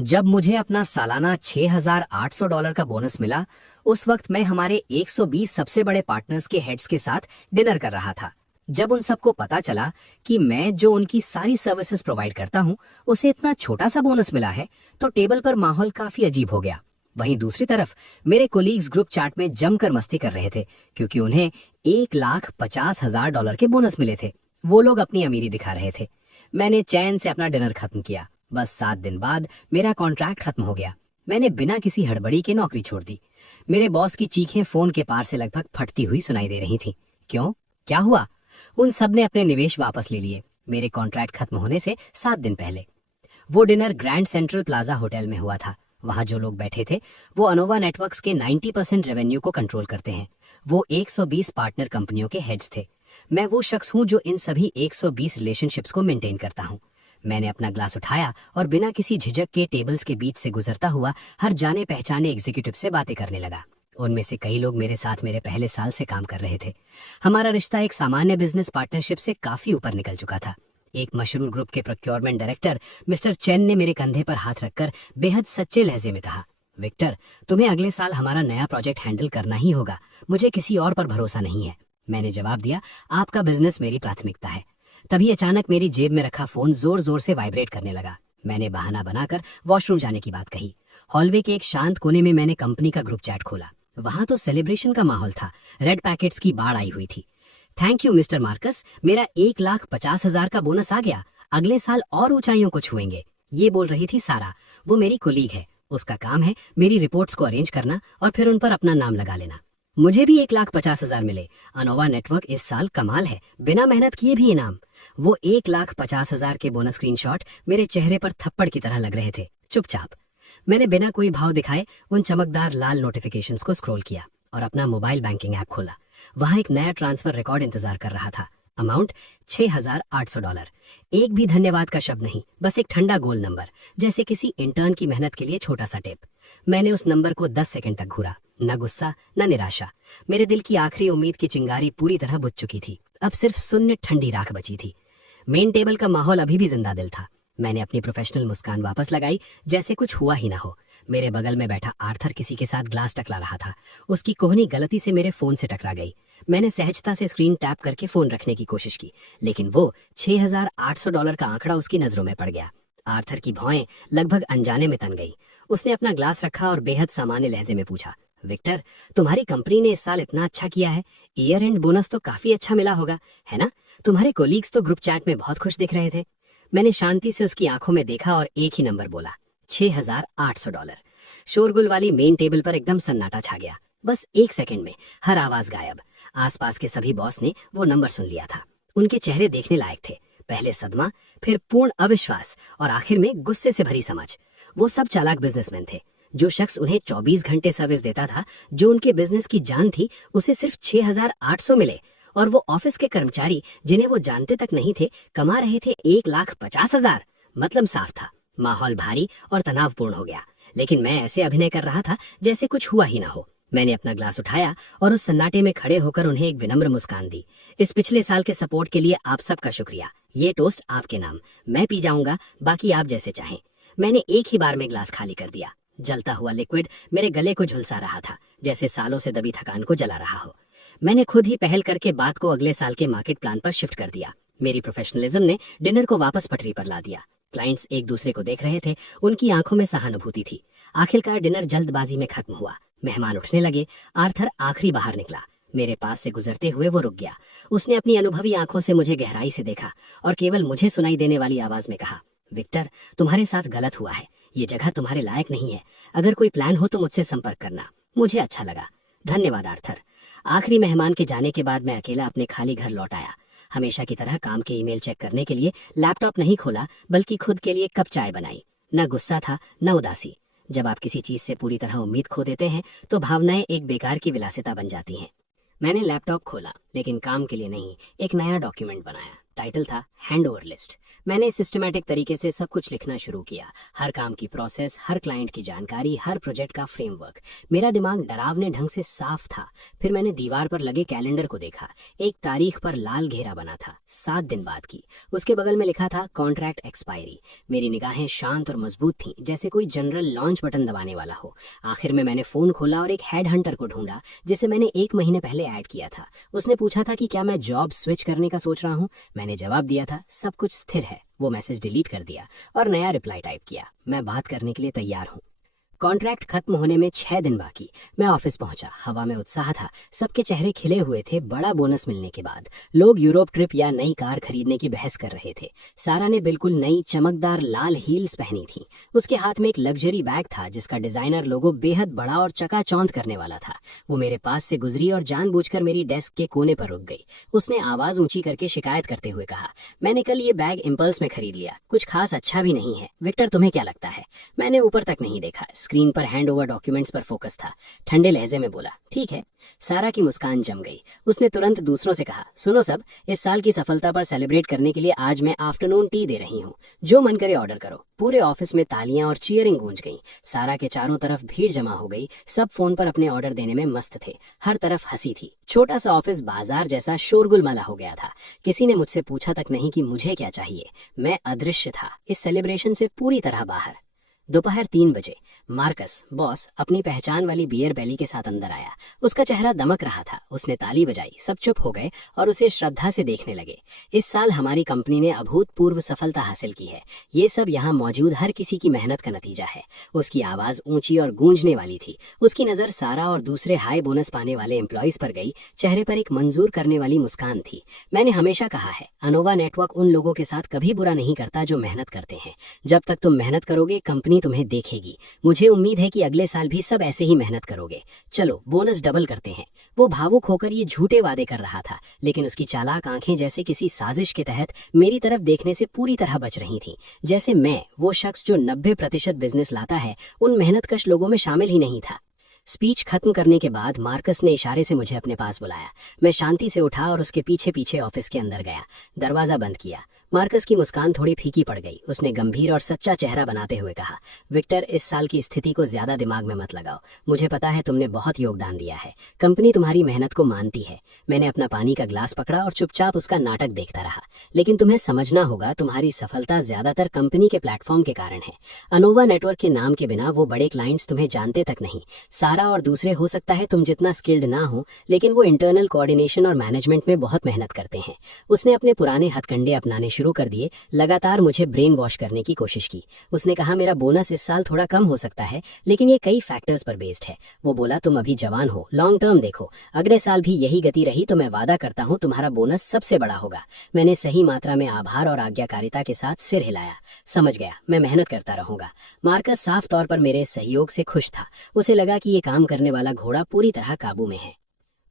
जब मुझे अपना सालाना $6,800 का बोनस मिला, उस वक्त मैं हमारे 120 सबसे बड़े पार्टनर्स के हेड्स के साथ डिनर कर रहा था। जब उन सबको पता चला कि मैं जो उनकी सारी सर्विसेज प्रोवाइड करता हूं, उसे इतना छोटा सा बोनस मिला है, तो टेबल पर माहौल काफी अजीब हो गया। वहीं दूसरी तरफ मेरे कोलीग्स ग्रुप चैट में जमकर मस्ती कर रहे थे, क्योंकि उन्हें $1,50,000 के बोनस मिले थे। वो लोग अपनी अमीरी दिखा रहे थे। मैंने चैन से अपना डिनर खत्म किया। बस 7 दिन बाद मेरा कॉन्ट्रैक्ट खत्म हो गया। मैंने बिना किसी हड़बड़ी के नौकरी छोड़ दी। मेरे बॉस की चीखें फोन के पार से लगभग फटती हुई सुनाई दे रही थीं। क्यों? क्या हुआ? उन सब ने अपने निवेश वापस ले लिए, मेरे कॉन्ट्रैक्ट खत्म होने से 7 दिन पहले। वो dinner grand central plaza hotel में हुआ था। वहां जो लोग बैठे थे वो अनोवा नेटवर्क्स के 90% रेवेन्यू को कंट्रोल करते हैं। वो 120 पार्टनर कंपनियों के हेड्स थे। मैं वो शख्स हूं जो इन सभी 120 रिलेशनशिप्स को मेंटेन करता हूं। मैंने अपना ग्लास उठाया और बिना किसी झिझक के टेबल्स के बीच से गुजरता हुआ हर जाने पहचाने एग्जीक्यूटिव से बातें करने लगा। उनमें से कई लोग मेरे साथ मेरे पहले साल से काम कर रहे थे। हमारा रिश्ता एक सामान्य बिजनेस पार्टनरशिप से काफी ऊपर निकल चुका था। एक मशहूर ग्रुप के प्रोक्योरमेंट डायरेक्टर मिस्टर चेन ने मेरे कंधे पर हाथ रखकर बेहद सच्चे लहजे में कहा, विक्टर, तुम्हें अगले साल हमारा नया प्रोजेक्ट हैंडल करना ही होगा। मुझे किसी और पर भरोसा नहीं है। मैंने जवाब दिया, आपका बिजनेस मेरी प्राथमिकता है। तभी अचानक मेरी जेब में रखा फोन जोर जोर से वाइब्रेट करने लगा। मैंने बहाना बनाकर वॉशरूम जाने की बात कही। हॉलवे के एक शांत कोने में मैंने कंपनी का ग्रुप चैट खोला। वहां तो सेलिब्रेशन का माहौल था। रेड पैकेट्स की बाढ़ आई हुई थी। थैंक यू मिस्टर मार्कस, मेरा 1,50,000 का बोनस आ गया। अगले साल और ऊंचाइयों को छुएंगे। ये बोल रही थी सारा। वो मेरी कोलीग है। उसका काम है मेरी रिपोर्ट्स को अरेंज करना और फिर उन पर अपना नाम लगा लेना। मुझे भी 1,50,000 मिले। अनोवा नेटवर्क इस साल कमाल है, बिना मेहनत किए भी इनाम। वो 1,50,000 के बोनस स्क्रीनशॉट मेरे चेहरे पर थप्पड़ की तरह लग रहे थे। चुपचाप मैंने बिना कोई भाव दिखाए उन चमकदार लाल नोटिफिकेशंस को स्क्रॉल किया और अपना मोबाइल बैंकिंग ऐप खोला। वहां एक नया ट्रांसफर रिकॉर्ड इंतजार कर रहा था। अमाउंट $6,800। एक भी धन्यवाद का शब्द नहीं, बस एक ठंडा गोल नंबर, जैसे किसी इंटर्न की मेहनत के लिए छोटा सा टिप। मैंने उस नंबर को 10 सेकंड तक घूरा। न गुस्सा न निराशा। मेरे दिल की आखिरी उम्मीद की चिंगारी पूरी तरह बुझ चुकी थी। अब सिर्फ शून्य ठंडी राख बची थी। मेन टेबल का माहौल अभी भी जिंदा दिल था। मैंने अपनी प्रोफेशनल मुस्कान वापस लगाई, जैसे कुछ हुआ ही ना हो। मेरे बगल में बैठा आर्थर किसी के साथ ग्लास टकला रहा था। उसकी कोहनी गलती से मेरे फोन से टकरा गई। मैंने सहजता से स्क्रीन टैप करके फोन रखने की कोशिश की, लेकिन वो $6,800 का आंकड़ा उसकी नजरों में पड़ गया। आर्थर की भौएं लगभग अनजाने में तन गई। उसने अपना ग्लास रखा और बेहद सामान्य लहजे में पूछा, विक्टर, तुम्हारी कंपनी ने इस साल इतना अच्छा किया है। ईयर एंड बोनस तो काफी अच्छा मिला होगा, है ना? तुम्हारे कोलीग्स तो ग्रुप चैट में बहुत खुश दिख रहे थे। मैंने शांति से उसकी आंखों में देखा और एक ही नंबर बोला, $6,800। शोरगुल वाली मेन टेबल पर एकदम सन्नाटा छा गया। बस 1 सेकंड में हर आवाज गायब। आसपास के सभी बॉस ने वो नंबर सुन लिया था। उनके चेहरे देखने लायक थे। पहले सदमा, फिर पूर्ण अविश्वास और आखिर में गुस्से से भरी समझ। वो सब चालाक बिजनेसमैन थे। जो शख्स उन्हें 24 घंटे सर्विस देता था, जो उनके बिजनेस की जान थी, उसे सिर्फ 6,800 मिले। और वो ऑफिस के कर्मचारी जिन्हें वो जानते तक नहीं थे, कमा रहे थे 1,50,000। मतलब साफ था, माहौल भारी और तनावपूर्ण हो गया। लेकिन मैं ऐसे अभिनय कर रहा था जैसे कुछ हुआ ही ना हो। मैंने अपना ग्लास उठाया और उस सन्नाटे में खड़े होकर उन्हें एक विनम्र मुस्कान दी। इस पिछले साल के सपोर्ट के लिए आप सबका शुक्रिया। ये टोस्ट आपके नाम। मैं पी जाऊंगा, बाकी आप जैसे चाहें। मैंने एक ही बार में ग्लास खाली कर दिया। जलता हुआ लिक्विड मेरे गले को झुलसा रहा था, जैसे सालों से दबी थकान को जला रहा हो। मैंने खुद ही पहल करके बात को अगले साल के मार्केट प्लान पर शिफ्ट कर दिया। मेरी प्रोफेशनलिज्म ने डिनर को वापस पटरी पर ला दिया। क्लाइंट्स एक दूसरे को देख रहे थे, उनकी आंखों में सहानुभूति थी। आखिरकार डिनर जल्दबाजी में खत्म हुआ। मेहमान उठने लगे। आर्थर आखिरी बाहर निकला। मेरे पास से गुजरते हुए वो रुक गया। उसने अपनी अनुभवी आंखों से मुझे गहराई से देखा और केवल मुझे सुनाई देने वाली आवाज में कहा, विक्टर, तुम्हारे साथ गलत हुआ है। ये जगह तुम्हारे लायक नहीं है। अगर कोई प्लान हो तो मुझसे संपर्क करना। मुझे अच्छा लगा। धन्यवाद आर्थर। आखिरी मेहमान के जाने के बाद मैं अकेला अपने खाली घर लौट आया। हमेशा की तरह काम के ईमेल चेक करने के लिए लैपटॉप नहीं खोला, बल्कि खुद के लिए कप चाय बनाई। न गुस्सा था, न उदासी। जब आप किसी चीज से पूरी तरह उम्मीद खो देते हैं तो भावनाएं एक बेकार की विलासिता बन जाती हैं। मैंने लैपटॉप खोला, लेकिन काम के लिए नहीं, एक नया डॉक्यूमेंट बनाया। टाइटल था हैंडओवर लिस्ट। मैंने सिस्टमैटिक तरीके से सब कुछ लिखना शुरू किया, हर काम की प्रोसेस, हर क्लाइंट की जानकारी, हर प्रोजेक्ट का फ्रेमवर्क। मेरा दिमाग डरावने ढंग से साफ था। फिर मैंने दीवार पर लगे कैलेंडर को देखा। एक तारीख पर लाल घेरा बना था, 7 दिन बाद की। उसके बगल में लिखा था कॉन्ट्रैक्ट एक्सपायरी। मेरी निगाहें शांत और मजबूत थीं, जैसे कोई जनरल लॉन्च बटन दबाने वाला हो। आखिर में मैंने फोन खोला और एक हेड हंटर को ढूंढा जिसे मैंने 1 महीने पहले ऐड किया था। उसने पूछा था कि क्या मैं जॉब स्विच करने का सोच रहा हूँ। मैंने जवाब दिया था सब कुछ स्थिर है। वो मैसेज डिलीट कर दिया और नया रिप्लाई टाइप किया, मैं बात करने के लिए तैयार हूँ। कॉन्ट्रैक्ट खत्म होने में 6 दिन बाकी। मैं ऑफिस पहुंचा, हवा में उत्साह था, सबके चेहरे खिले हुए थे। बड़ा बोनस मिलने के बाद लोग यूरोप ट्रिप या नई कार खरीदने की बहस कर रहे थे। सारा ने बिल्कुल नई चमकदार लाल हील्स पहनी थी। उसके हाथ में एक लग्जरी बैग था जिसका डिजाइनर लोगो बेहद बड़ा और चकाचौंध करने वाला था। वो मेरे पास से गुजरी और जानबूझकर मेरी डेस्क के कोने पर रुक गई। उसने आवाज ऊंची करके शिकायत करते हुए कहा, मैंने कल ये बैग इम्पल्स में खरीद लिया, कुछ खास अच्छा भी नहीं है। विक्टर, तुम्हें क्या लगता है? मैंने ऊपर तक नहीं देखा, स्क्रीन पर हैंड ओवर डॉक्यूमेंट्स पर फोकस था। ठंडे लहजे में बोला, ठीक है। सारा की मुस्कान जम गई। उसने तुरंत दूसरों से कहा, सुनो सब, इस साल की सफलता पर सेलिब्रेट करने के लिए आज मैं आफ्टरनून टी दे रही हूँ, जो मन करे ऑर्डर करो। पूरे ऑफिस में तालियां और चीयरिंग गूंज गई। सारा के चारों तरफ भीड़ जमा हो गई। सब फोन पर अपने ऑर्डर देने में मस्त थे। हर तरफ हंसी थी। छोटा सा ऑफिस बाजार जैसा शोरगुलमला हो गया था। किसी ने मुझसे पूछा तक नहीं कि मुझे क्या चाहिए। मैं अदृश्य था, इस सेलिब्रेशन से पूरी तरह बाहर। दोपहर 3 बजे मार्कस, बॉस, अपनी पहचान वाली बियर बैली के साथ अंदर आया। उसका चेहरा दमक रहा था। उसने ताली बजाई, सब चुप हो गए और उसे श्रद्धा से देखने लगे। इस साल हमारी कंपनी ने अभूतपूर्व सफलता हासिल की है। ये सब यहाँ मौजूद हर किसी की मेहनत का नतीजा है। उसकी आवाज ऊंची और गूंजने वाली थी। उसकी नजर सारा और दूसरे हाई बोनस पाने वाले एम्प्लॉइज पर गई। चेहरे पर एक मंजूर करने वाली मुस्कान थी। मैंने हमेशा कहा है, अनोवा नेटवर्क उन लोगों के साथ कभी बुरा नहीं करता जो मेहनत करते हैं। जब तक तुम मेहनत करोगे, कंपनी तुम्हें देखेगी। मुझे उम्मीद है कि अगले साल भी सब ऐसे ही मेहनत करोगे। चलो बोनस डबल करते हैं। वो भावुक होकर ये झूठे वादे कर रहा था, लेकिन उसकी चालाक आंखें जैसे किसी साजिश के तहत मेरी तरफ देखने से पूरी तरह बच रही थीं। जैसे मैं वो शख्स जो 90% बिजनेस लाता है, उन मेहनतकश लोगों में शामिल ही नहीं था। स्पीच खत्म करने के बाद मार्कस ने इशारे से मुझे अपने पास बुलाया। मैं शांति से उठा और उसके पीछे पीछे ऑफिस के अंदर गया। दरवाजा बंद किया। मार्कस की मुस्कान थोड़ी फीकी पड़ गई। उसने गंभीर और सच्चा चेहरा बनाते हुए कहा, विक्टर, इस साल की स्थिति को ज्यादा दिमाग में मत लगाओ। मुझे पता है तुमने बहुत योगदान दिया है। कंपनी तुम्हारी मेहनत को मानती है। मैंने अपना पानी का ग्लास पकड़ा और चुपचाप उसका नाटक देखता रहा। लेकिन तुम्हें समझना होगा, तुम्हारी सफलता ज्यादातर कंपनी के प्लेटफॉर्म के कारण है। अनोवा नेटवर्क के नाम के बिना वो बड़े क्लाइंट्स तुम्हें जानते तक नहीं। सारा और दूसरे हो सकता है तुम जितना स्किल्ड ना हो, लेकिन वो इंटरनल कोऑर्डिनेशन और मैनेजमेंट में बहुत मेहनत करते हैं। उसने अपने पुराने हथकंडे अपनाने शुरू कर दिए। लगातार मुझे ब्रेन वॉश करने की कोशिश की। उसने कहा, मेरा बोनस इस साल थोड़ा कम हो सकता है, लेकिन ये कई फैक्टर्स पर बेस्ड है। वो बोला, तुम अभी जवान हो, लॉन्ग टर्म देखो। अगले साल भी यही गति रही तो मैं वादा करता हूँ तुम्हारा बोनस सबसे बड़ा होगा। मैंने सही मात्रा में आभार और आज्ञाकारिता के साथ सिर हिलाया। समझ गया, मैं मेहनत करता रहूंगा। मार्कस साफ तौर पर मेरे सहयोग से खुश था। उसे लगा कि ये काम करने वाला घोड़ा पूरी तरह काबू में है।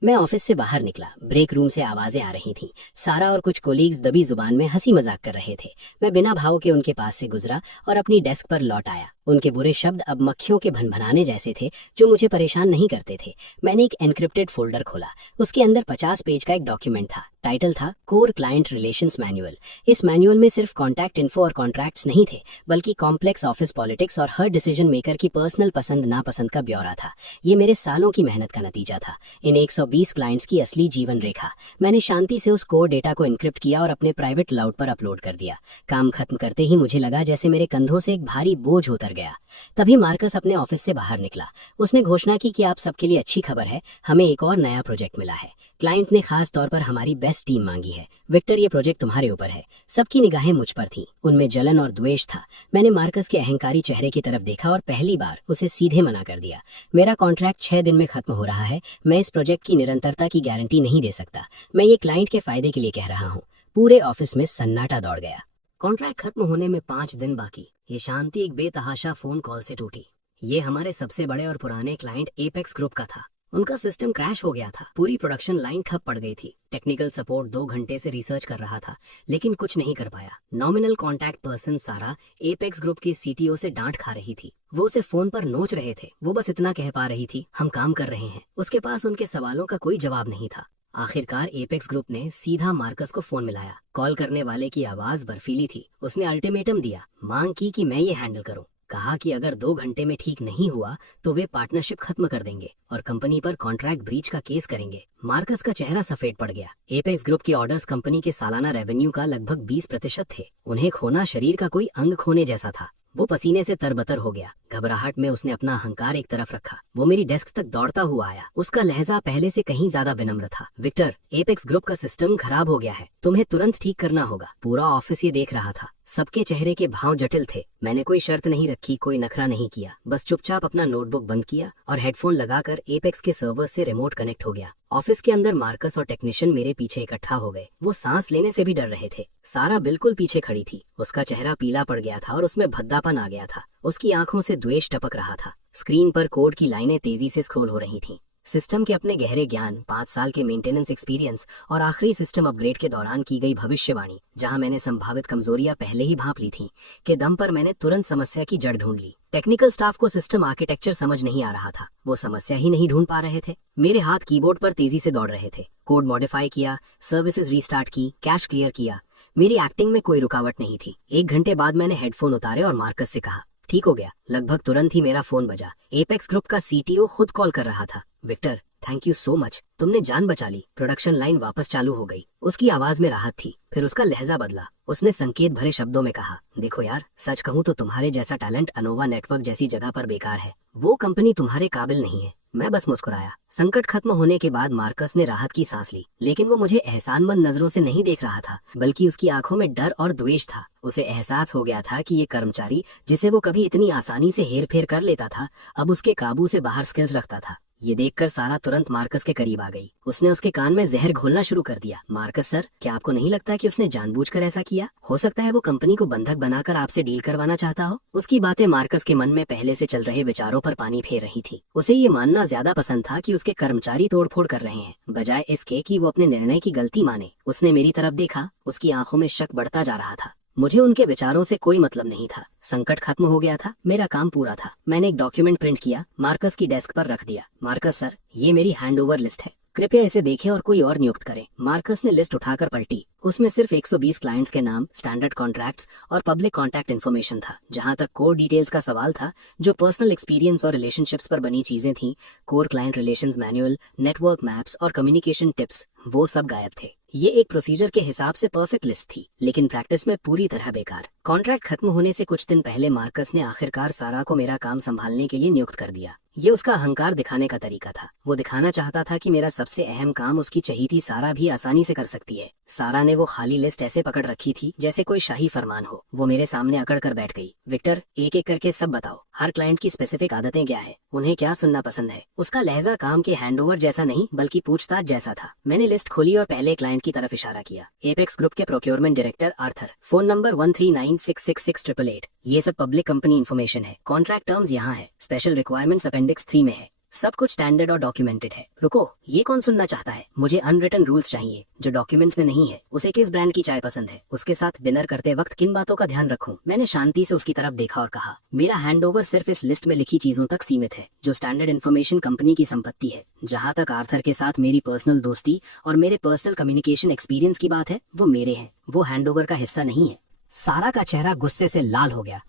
मैं ऑफिस से बाहर निकला। ब्रेक रूम से आवाजें आ रही थीं। सारा और कुछ कोलीग्स दबी जुबान में हंसी मजाक कर रहे थे। मैं बिना भाव के उनके पास से गुजरा और अपनी डेस्क पर लौट आया। उनके बुरे शब्द अब मक्खियों के भनभनाने जैसे थे, जो मुझे परेशान नहीं करते थे। मैंने एक एनक्रिप्टेड फोल्डर खोला। उसके अंदर 50 पेज का एक डॉक्यूमेंट था। टाइटल था कोर क्लाइंट रिलेशंस मैनुअल। इस मैनुअल में सिर्फ कॉन्टैक्ट इन्फो और कॉन्ट्रैक्ट्स नहीं थे, बल्कि कॉम्प्लेक्स ऑफिस पॉलिटिक्स और हर डिसीजन मेकर की पर्सनल पसंद नापसंद का ब्यौरा था। ये मेरे सालों की मेहनत का नतीजा था। इन 120 क्लाइंट्स की असली जीवन रेखा। मैंने शांति से उस कोर डेटा को एन्क्रिप्ट किया और अपने प्राइवेट क्लाउड पर अपलोड कर दिया। काम खत्म करते ही मुझे लगा जैसे मेरे कंधों से एक भारी बोझ उतर गया। तभी मार्कस अपने ऑफिस से बाहर निकला। उसने घोषणा की कि आप सबके लिए अच्छी खबर है, हमें एक और नया प्रोजेक्ट मिला है। क्लाइंट ने खास तौर पर हमारी बेस्ट टीम मांगी है। विक्टर, ये प्रोजेक्ट तुम्हारे ऊपर है। सबकी निगाहें मुझ पर थीं। उनमें जलन और द्वेष था। मैंने मार्कस के अहंकारी चेहरे की तरफ देखा और पहली बार उसे सीधे मना कर दिया। मेरा कॉन्ट्रैक्ट 6 दिन में खत्म हो रहा है। मैं इस प्रोजेक्ट की निरंतरता की गारंटी नहीं दे सकता। मैं ये क्लाइंट के फायदे के लिए कह रहा हूँ। पूरे ऑफिस में सन्नाटा दौड़ गया। कॉन्ट्रैक्ट खत्म होने में 5 दिन बाकी। ये शांति एक बेतहाशा फोन कॉल से टूटी। ये हमारे सबसे बड़े और पुराने क्लाइंट एपेक्स ग्रुप का था। उनका सिस्टम क्रैश हो गया था। पूरी प्रोडक्शन लाइन ठप पड़ गई थी। टेक्निकल सपोर्ट 2 घंटे से रिसर्च कर रहा था, लेकिन कुछ नहीं कर पाया। नॉमिनल कॉन्टैक्ट पर्सन सारा एपेक्स ग्रुप के सीटीओ से डांट खा रही थी। वो उसे फोन पर नोच रहे थे। वो बस इतना कह पा रही थी, हम काम कर रहे हैं। उसके पास उनके सवालों का कोई जवाब नहीं था। आखिरकार एपेक्स ग्रुप ने सीधा मार्कस को फोन मिलाया। कॉल करने वाले की आवाज बर्फीली थी। उसने अल्टीमेटम दिया, मांग की कि मैं ये हैंडल करूं। कहा कि अगर 2 घंटे में ठीक नहीं हुआ तो वे पार्टनरशिप खत्म कर देंगे और कंपनी पर कॉन्ट्रैक्ट ब्रीच का केस करेंगे। मार्कस का चेहरा सफेद पड़ गया। एपेक्स ग्रुप के ऑर्डर्स कंपनी के सालाना रेवेन्यू का लगभग 20% थे। उन्हें खोना शरीर का कोई अंग खोने जैसा था। वो पसीने से तरबतर हो गया। घबराहट में उसने अपना अहंकार एक तरफ रखा। वो मेरी डेस्क तक दौड़ता हुआ आया। उसका लहजा पहले से कहीं ज्यादा विनम्र था। विक्टर, एपेक्स ग्रुप का सिस्टम खराब हो गया है, तुम्हें तुरंत ठीक करना होगा। पूरा ऑफिस ये देख रहा था। सबके चेहरे के भाव जटिल थे। मैंने कोई शर्त नहीं रखी, कोई नखरा नहीं किया, बस चुपचाप अपना नोटबुक बंद किया और हेडफोन लगाकर एपेक्स के सर्वर से रिमोट कनेक्ट हो गया। ऑफिस के अंदर मार्कस और टेक्नीशियन मेरे पीछे इकट्ठा हो गए। वो सांस लेने से भी डर रहे थे। सारा बिल्कुल पीछे खड़ी थी। उसका चेहरा पीला पड़ गया था और उसमें भद्दापन आ गया था। उसकी आंखों से द्वेष टपक रहा था। स्क्रीन पर कोड की लाइनें तेजी से स्क्रॉल हो रही थीं। सिस्टम के अपने गहरे ज्ञान, 5 साल के मेंटेनेंस एक्सपीरियंस और आखिरी सिस्टम अपग्रेड के दौरान की गई भविष्यवाणी, जहां मैंने संभावित कमजोरियां पहले ही भांप ली थीं, के दम पर मैंने तुरंत समस्या की जड़ ढूंढ ली। टेक्निकल स्टाफ को सिस्टम आर्किटेक्चर समझ नहीं आ रहा था। वो समस्या ही नहीं ढूंढ पा रहे थे। मेरे हाथ कीबोर्ड पर तेजी से दौड़ रहे थे। कोड मॉडिफाई किया, सर्विसेज रीस्टार्ट की, कैश क्लियर किया। मेरी एक्टिंग में कोई रुकावट नहीं थी। 1 घंटे बाद मैंने हेडफोन उतारे और मार्कस से कहा, ठीक हो गया। लगभग तुरंत ही मेरा फोन बजा। एपेक्स ग्रुप का सीटीओ खुद कॉल कर रहा था। Victor, thank you so much, तुमने जान बचा ली। प्रोडक्शन लाइन वापस चालू हो गई। उसकी आवाज में राहत थी। फिर उसका लहजा बदला। उसने संकेत भरे शब्दों में कहा, देखो यार, सच कहूँ तो तुम्हारे जैसा टैलेंट अनोवा नेटवर्क जैसी जगह पर बेकार है। वो कंपनी तुम्हारे काबिल नहीं है। मैं बस मुस्कुराया। संकट खत्म होने के बाद मार्कस ने राहत की सांस ली, लेकिन वो मुझे एहसानमंद नजरों से नहीं देख रहा था, बल्कि उसकी आंखों में डर और द्वेष था। उसे एहसास हो गया था कि ये कर्मचारी, जिसे वो कभी इतनी आसानी से हेर फेर कर लेता था, अब उसके काबू से बाहर स्किल्स रखता था। ये देखकर सारा तुरंत मार्कस के करीब आ गई। उसने उसके कान में जहर घोलना शुरू कर दिया। मार्कस सर, क्या आपको नहीं लगता कि उसने जानबूझकर ऐसा किया? हो सकता है वो कंपनी को बंधक बनाकर आपसे डील करवाना चाहता हो। उसकी बातें मार्कस के मन में पहले से चल रहे विचारों पर पानी फेर रही थी। उसे ये मानना ज्यादा पसंद था कि उसके कर्मचारी तोड़फोड़ कर रहे हैं, बजाय इसके कि वो अपने निर्णय की गलती माने। उसने मेरी तरफ देखा। उसकी आंखों में शक बढ़ता जा रहा था। मुझे उनके विचारों से कोई मतलब नहीं था। संकट खत्म हो गया था। मेरा काम पूरा था। मैंने एक डॉक्यूमेंट प्रिंट किया, मार्कस की डेस्क पर रख दिया। मार्कस सर, ये मेरी हैंडओवर लिस्ट है, कृपया इसे देखें और कोई और नियुक्त करें। मार्कस ने लिस्ट उठाकर पलटी। उसमें सिर्फ 120 क्लाइंट्स के नाम, स्टैंडर्ड कॉन्ट्रैक्ट्स और पब्लिक कॉन्टैक्ट इन्फॉर्मेशन था। जहां तक कोर डिटेल्स का सवाल था, जो पर्सनल एक्सपीरियंस और रिलेशनशिप्स पर बनी चीजें थीं, core client relations manual, network maps और कम्युनिकेशन टिप्स, वो सब गायब थे। ये एक प्रोसीजर के हिसाब से परफेक्ट लिस्ट थी, लेकिन प्रैक्टिस में पूरी तरह बेकार। कॉन्ट्रैक्ट खत्म होने से कुछ दिन पहले मार्कस ने आखिरकार सारा को मेरा काम संभालने के लिए नियुक्त कर दिया। ये उसका अहंकार दिखाने का तरीका था। वो दिखाना चाहता था कि मेरा सबसे अहम काम उसकी चहीती सारा भी आसानी से कर सकती है। सारा ने वो खाली लिस्ट ऐसे पकड़ रखी थी जैसे कोई शाही फरमान हो। वो मेरे सामने अकड़ कर बैठ गई। विक्टर, एक एक करके सब बताओ। हर क्लाइंट की स्पेसिफिक आदतें क्या है, उन्हें क्या सुनना पसंद है। उसका लहजा काम के हैंडओवर जैसा नहीं, बल्कि पूछताछ जैसा था। मैंने लिस्ट खोली और पहले क्लाइंट की तरफ इशारा किया। एपेक्स ग्रुप के procurement director Arthur, phone number 13966688। ये सब पब्लिक कंपनी इन्फॉर्मेशन है। कॉन्ट्रैक्ट टर्म्स यहाँ है। स्पेशल रिक्वायरमेंट्स अपेंडिक्स 3 में है। सब कुछ स्टैंडर्ड और डॉक्यूमेंटेड है। रुको, ये कौन सुनना चाहता है? मुझे अनरिटन रूल्स चाहिए जो डॉक्यूमेंट्स में नहीं है। उसे किस ब्रांड की चाय पसंद है, उसके साथ डिनर करते वक्त किन बातों का ध्यान रखूं। मैंने शांति से उसकी तरफ देखा और कहा, मेरा हैंडओवर सिर्फ इस लिस्ट में लिखी चीजों तक सीमित है, जो स्टैंडर्ड इन्फॉर्मेशन कंपनी की संपत्ति है। जहाँ तक आर्थर के साथ मेरी पर्सनल दोस्ती और मेरे पर्सनल कम्युनिकेशन एक्सपीरियंस की बात है, वो मेरे हैं, वो हैंडओवर का हिस्सा नहीं है। सारा का चेहरा गुस्से से लाल हो गया।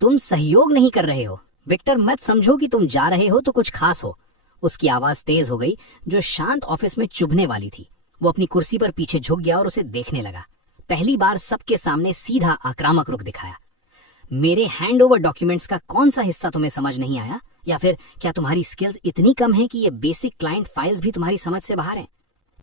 तुम सहयोग नहीं कर रहे हो। विक्टर, मत समझो कि तुम जा रहे हो तो कुछ खास हो। उसकी आवाज तेज हो गई, जो शांत ऑफिस में चुभने वाली थी। वो अपनी कुर्सी पर पीछे झुक गया और उसे देखने लगा। पहली बार सबके सामने सीधा आक्रामक रुख दिखाया। मेरे हैंडओवर डॉक्यूमेंट्स का कौन सा हिस्सा तुम्हें समझ नहीं आया, या फिर क्या तुम्हारी स्किल्स इतनी कम है कि ये बेसिक क्लाइंट फाइल्स भी तुम्हारी समझ से बाहर हैं?